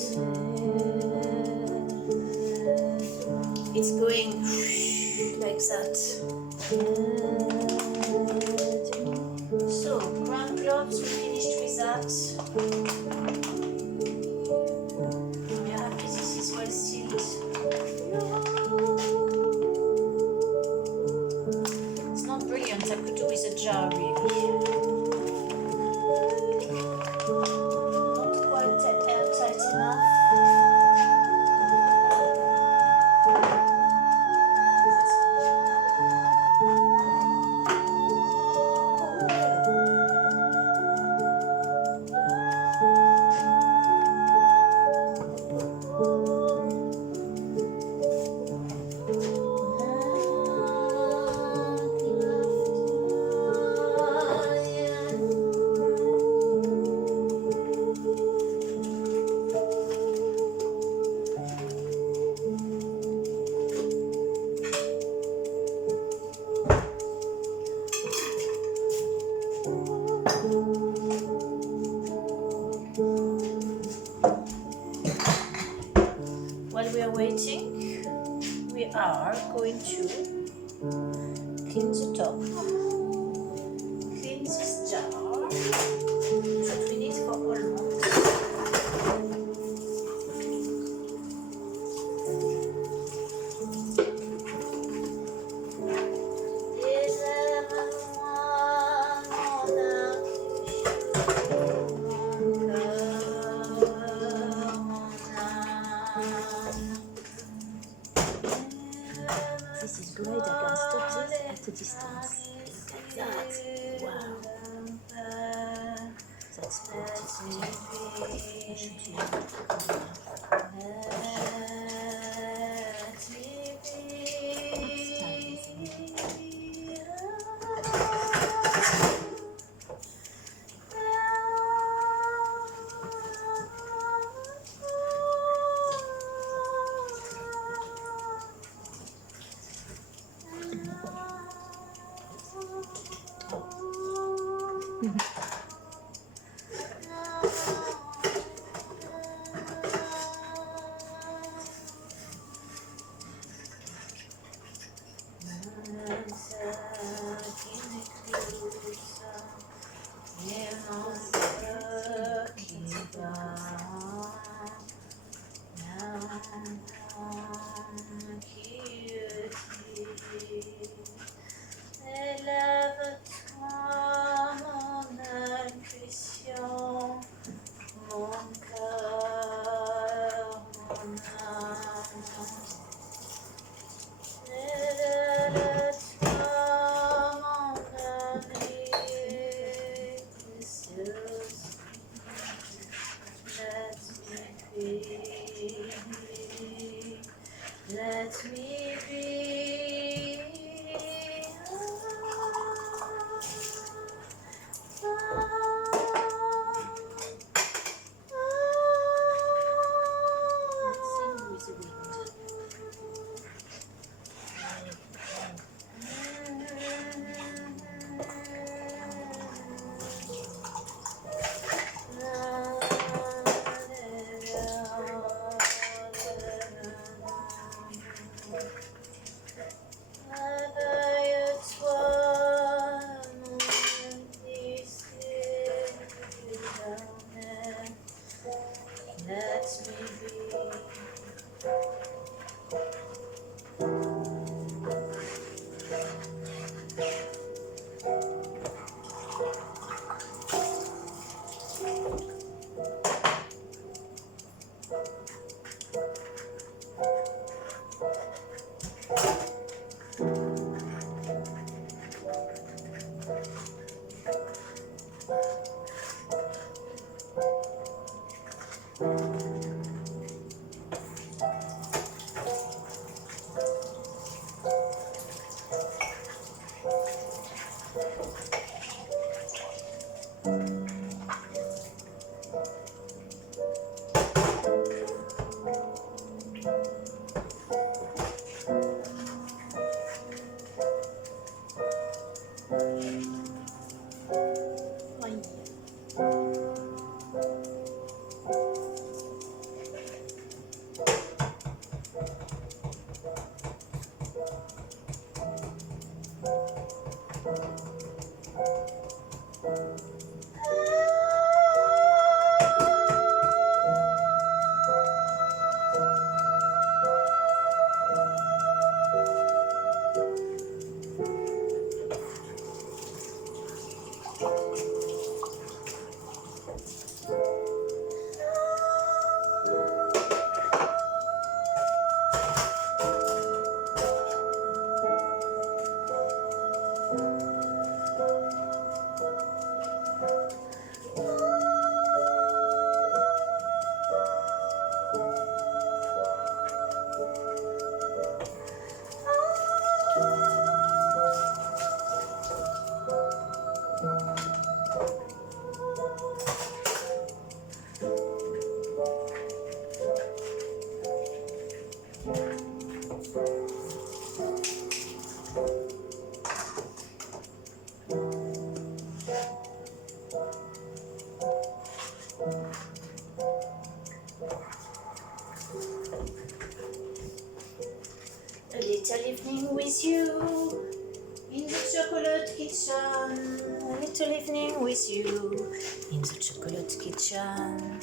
It's going like that. So, ground gloves, we finished with that. I'm happy this is well sealed. It's not brilliant, I could do with a jar really. Not quite airtight enough. While we are waiting, we are going to clean the top, clean this jar that we need for almonds. This is great, I can stop this at a distance. Look at that. Wow. That's beautiful. I should use it. Let me be. Let's sing with the wind. Let me be. A little evening with you in the chocolate kitchen. A little evening with you in the chocolate kitchen.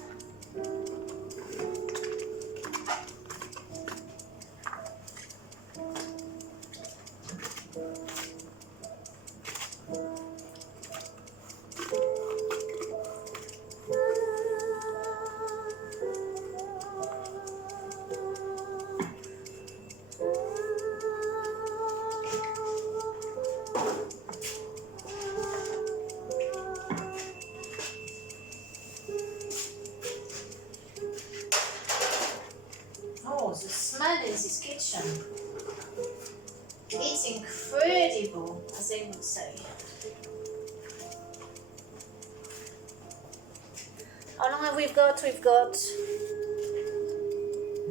Oh, the smell in this kitchen. It's incredible, as they would say. How long have we got? We've got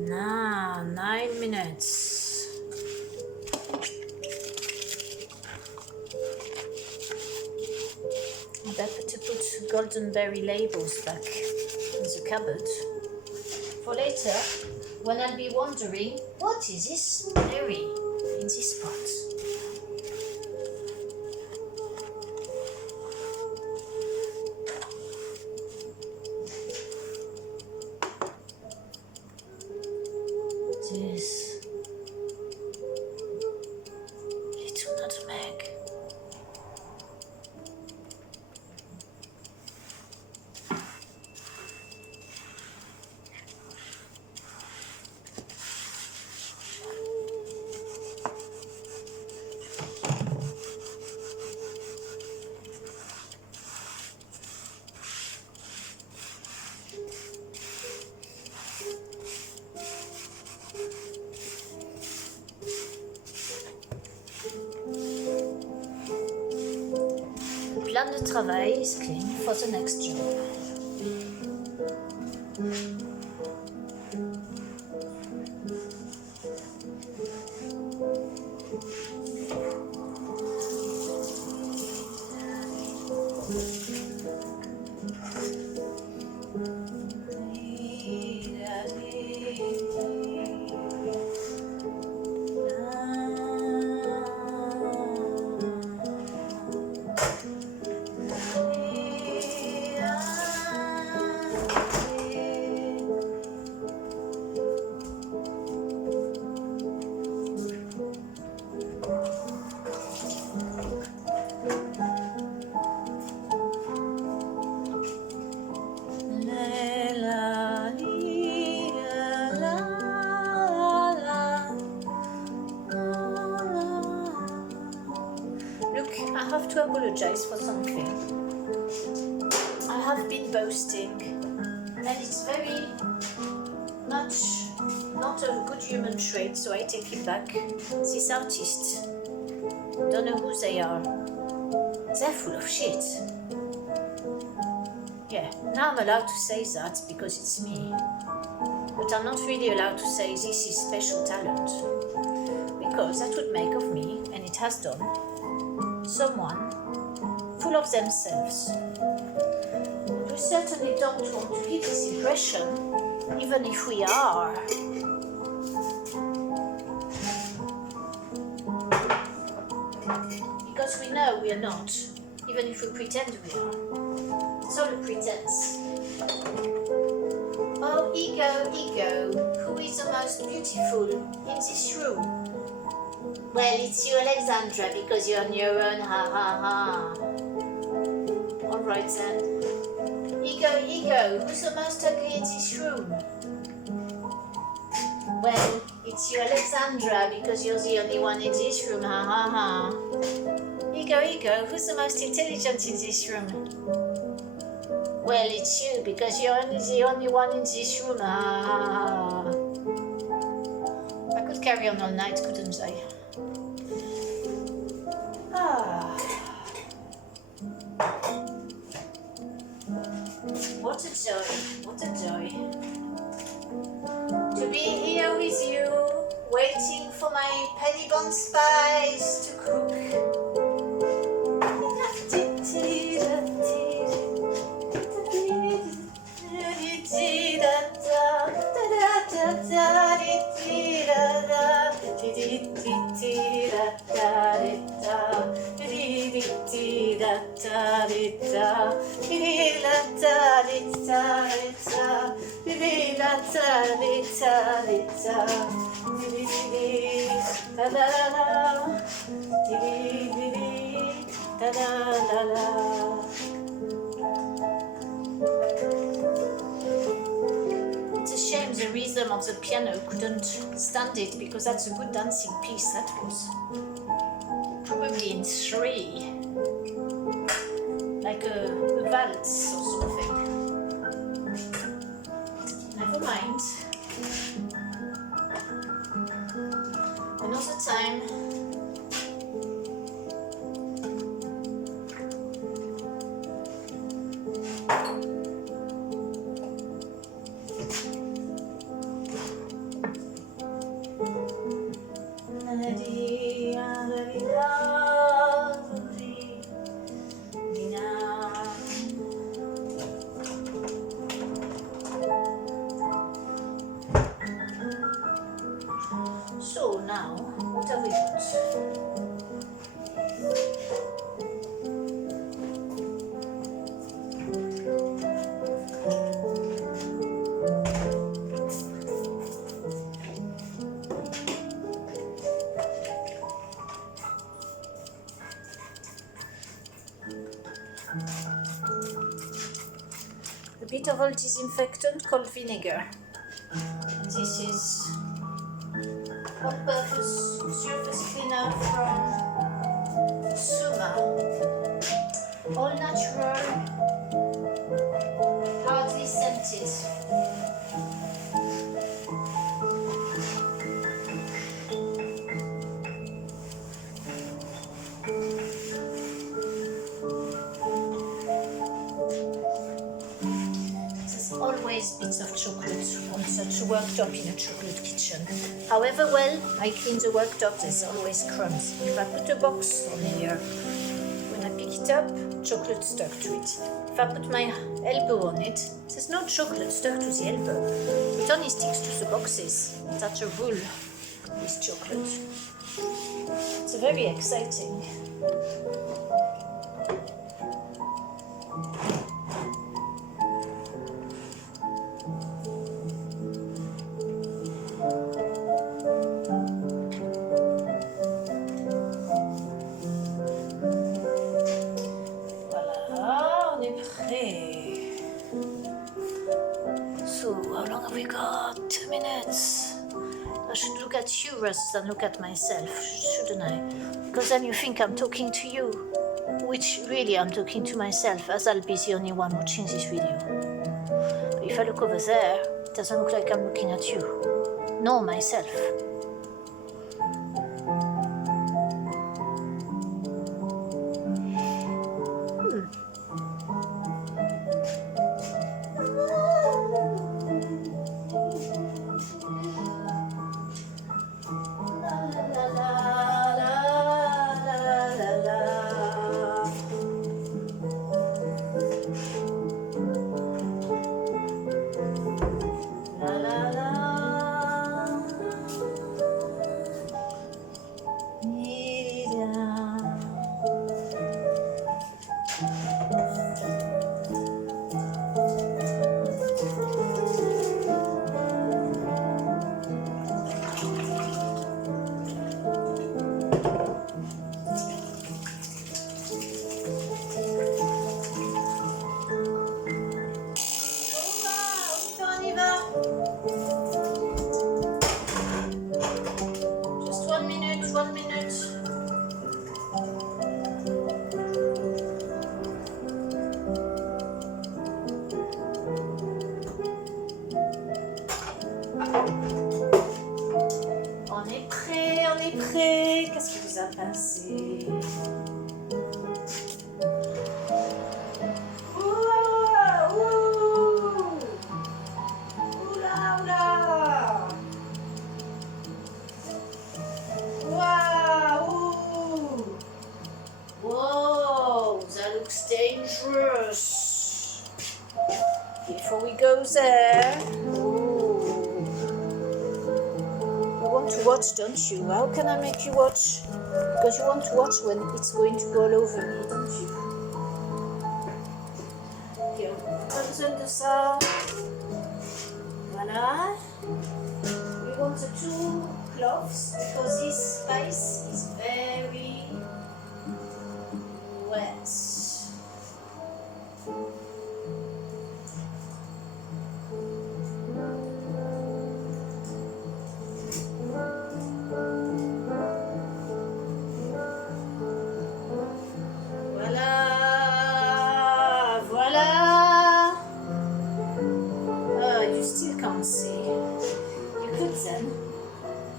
9 minutes. I better to put golden berry labels back in the cupboard for later, when I'll be wondering, what is this berry in this pot? This little nutmeg. plan de travail is clean for the next job. I have to apologize for something. I have been boasting, and it's very much not a good human trait, so I take it back. These artists, don't know who they are. They're full of shit. Yeah, now I'm allowed to say that because it's me. But I'm not really allowed to say this is special talent. Because that would make of me, and it has done, someone full of themselves. We certainly don't want to give this impression, even if we are. Because we know we are not, even if we pretend we are. It's all a pretense. Oh, ego, ego, who is the most beautiful in this room? Well, it's you, Alexandra, because you're on your own, ha ha ha. Alright then. Ego, ego, who's the most ugly in this room? Well, it's you, Alexandra, because you're the only one in this room, ha ha ha. Ego, ego, who's the most intelligent in this room? Well, it's you, because you're the only one in this room, ha ha ha. I could carry on all night, couldn't I? What a joy, what a joy. To be here with you, waiting for my Penybont spice to cook. It's a shame the rhythm of the piano couldn't stand it, because that's a good dancing piece, that was. Probably in 3. Like a waltz or something. Never mind. Another time. So now, what have we got? A bit of old disinfectant called vinegar. And this is all-purpose surface cleaner from Suma. All natural, hardly scented. nice bits of chocolate on such a worktop in a chocolate kitchen. However well I clean the worktop, there's always crumbs. If I put a box on here, when I pick it up, chocolate stuck to it. If I put my elbow on it, there's no chocolate stuck to the elbow. It only sticks to the boxes. That's a rule with chocolate. It's very exciting. So, how long have we got? 2 minutes. I should look at you rather than look at myself, shouldn't I? Because then you think I'm talking to you, which really I'm talking to myself, as I'll be the only one watching this video. But if I look over there, it doesn't look like I'm looking at you, nor myself. Just 1 minute, 1 minute. On est prêt, on est prêt. Qu'est-ce qui vous a passé? Dangerous. Before we go there, you want to watch, don't you? How can I make you watch? Because you want to watch when it's going to go all over me, don't you? Ok, on a besoin de ça. Voilà. We want the 2 cloves because this spice is very wet.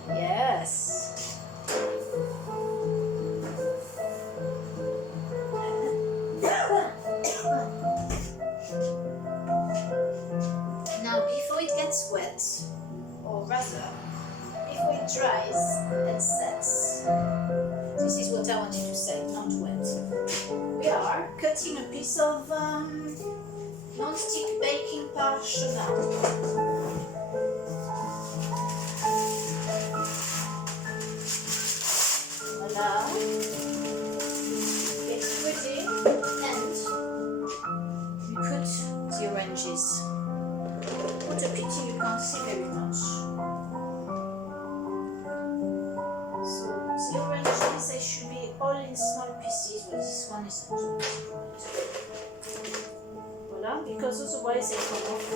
Yes. Now, before it gets wet, or rather, before it dries and sets, this is what I wanted to say, not wet. We are cutting a piece of non-stick baking parchment. It's ready, and we put the oranges. What a pity you can't see very much. So the oranges, they should be all in small pieces, but this one is not. Voila, because otherwise they come off.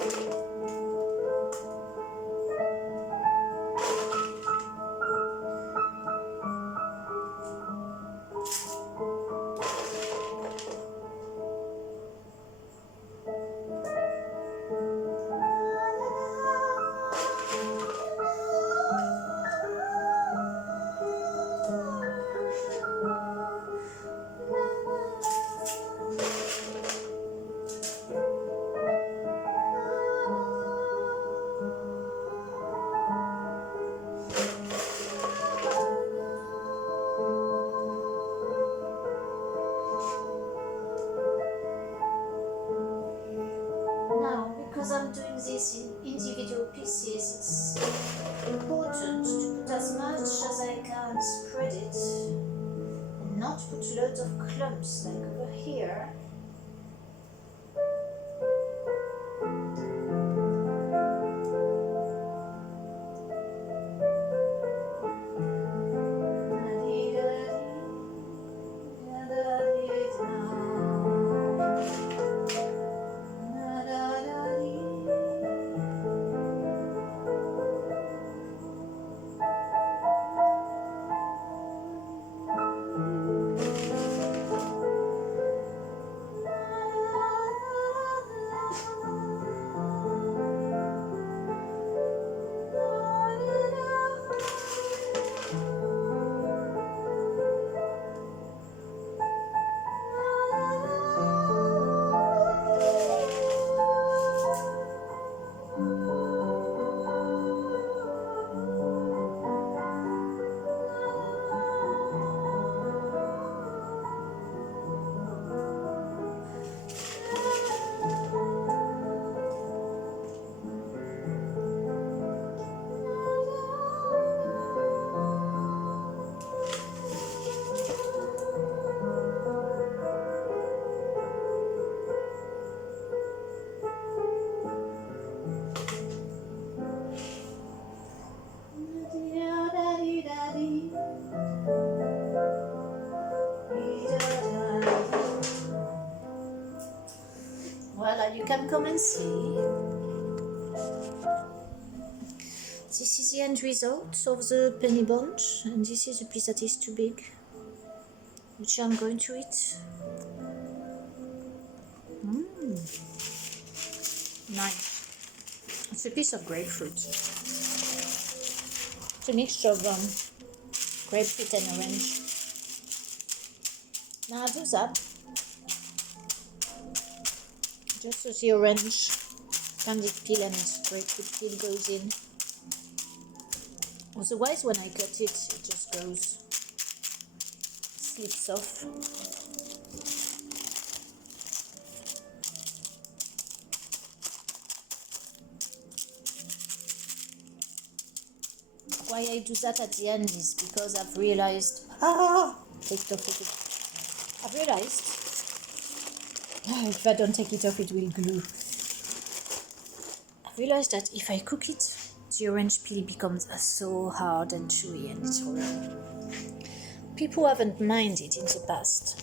Now, because I'm doing this in individual pieces, it's important to put as much as I can, spread it, and not put loads of clumps like over here. Voila, you can come and see. This is the end result of the Penybont, and this is a piece that is too big, which I'm going to eat. Nice. It's a piece of grapefruit. It's a mixture of grapefruit and orange. Now I do that just so the orange candied peel and grapefruit peel goes in. Otherwise, when I cut it, it just goes, slips off. Why I do that at the end is because I've realized, take it off. I've realized, if I don't take it off, it will glue. I've realized that if I cook it, the orange peel becomes so hard and chewy, and it's horrible. People haven't minded in the past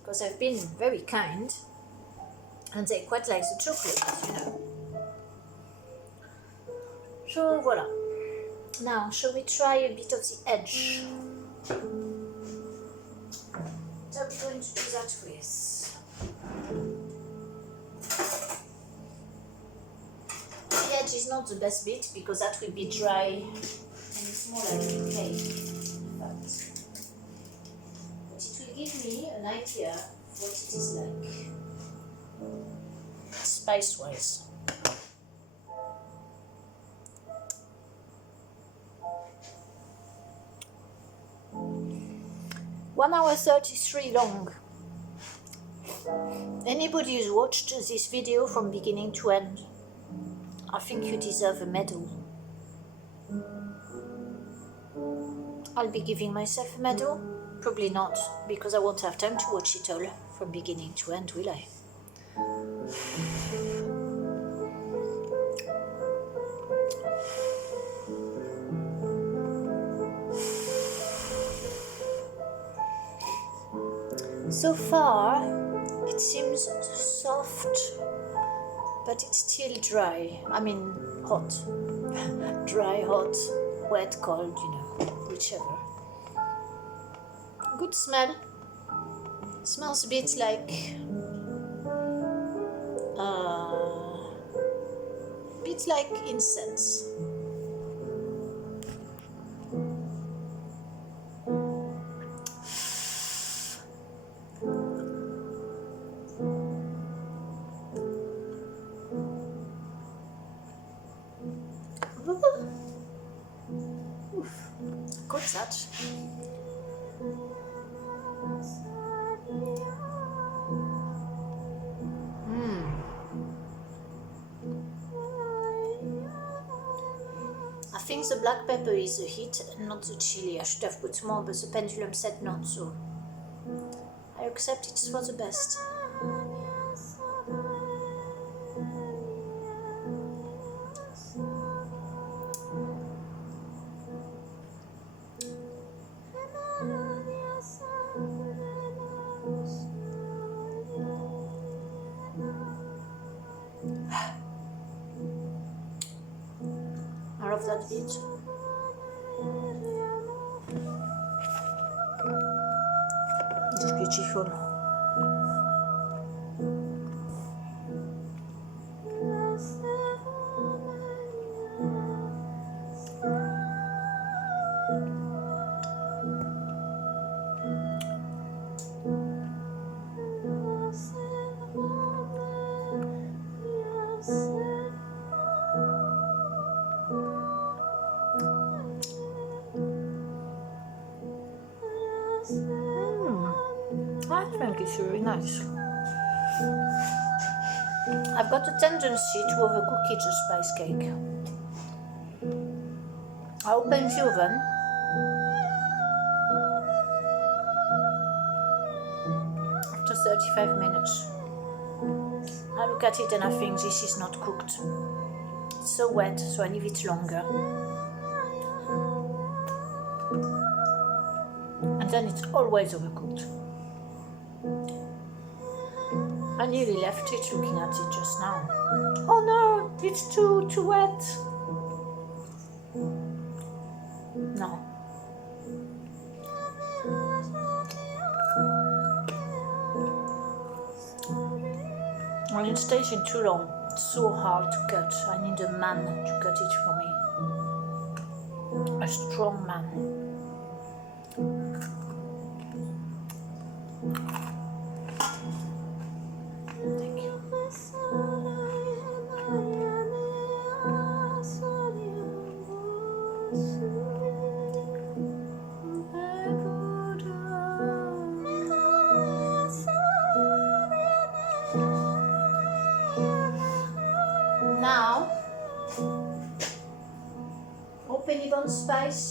because I've been very kind, and they quite like the chocolate, you know. So voila. Now, shall we try a bit of the edge? What are we going to do that with? The edge is not the best bit because that will be dry and it's more like a cake, in fact. But it will give me an idea of what it is like, spice-wise. 1 hour 33 long. Anybody who's watched this video from beginning to end, I think you deserve a medal. I'll be giving myself a medal? Probably not, because I won't have time to watch it all from beginning to end, will I? So far, it seems soft, but it's still dry. I mean, hot. Dry, hot, wet, cold, you know, whichever. Good smell. Smells a bit like incense. Got that. think the black pepper is the heat and not the chili. I should have put more, but the pendulum said not, so I accept it's for the best. I love that beat. It's beautiful. I think it's really nice. I've got a tendency to overcook it, the spice cake. I open the oven. After 35 minutes. I look at it and I think this is not cooked. It's so wet, so I leave it longer. And then it's always overcooked. I nearly left it looking at it just now. Oh no, it's too wet. No. When it stays in too long, it's so hard to cut. I need a man to cut it for me. A strong man. Thank you. Now, Penybont spice.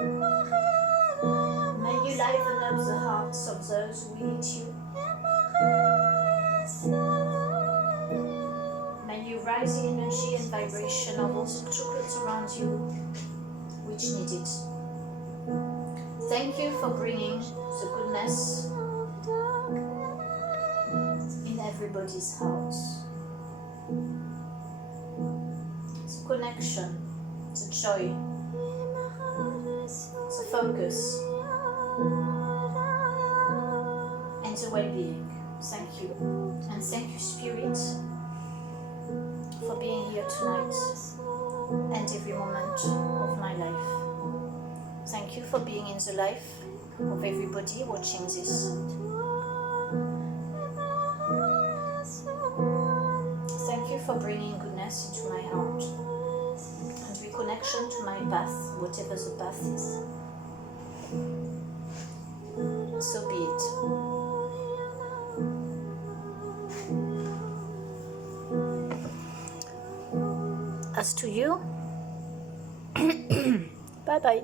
May you liven up the hearts of those who will eat you. May you rise in energy and vibration of all the chocolates around you which need it. Thank you for bringing the goodness in everybody's hearts. The connection, the joy, the focus, and the well-being. Thank you. And thank you, Spirit, for being here tonight and every moment of my life. Thank you for being in the life of everybody watching this. Thank you for bringing goodness into my heart and reconnection to my path, whatever the path is. So be it. As to you, bye bye.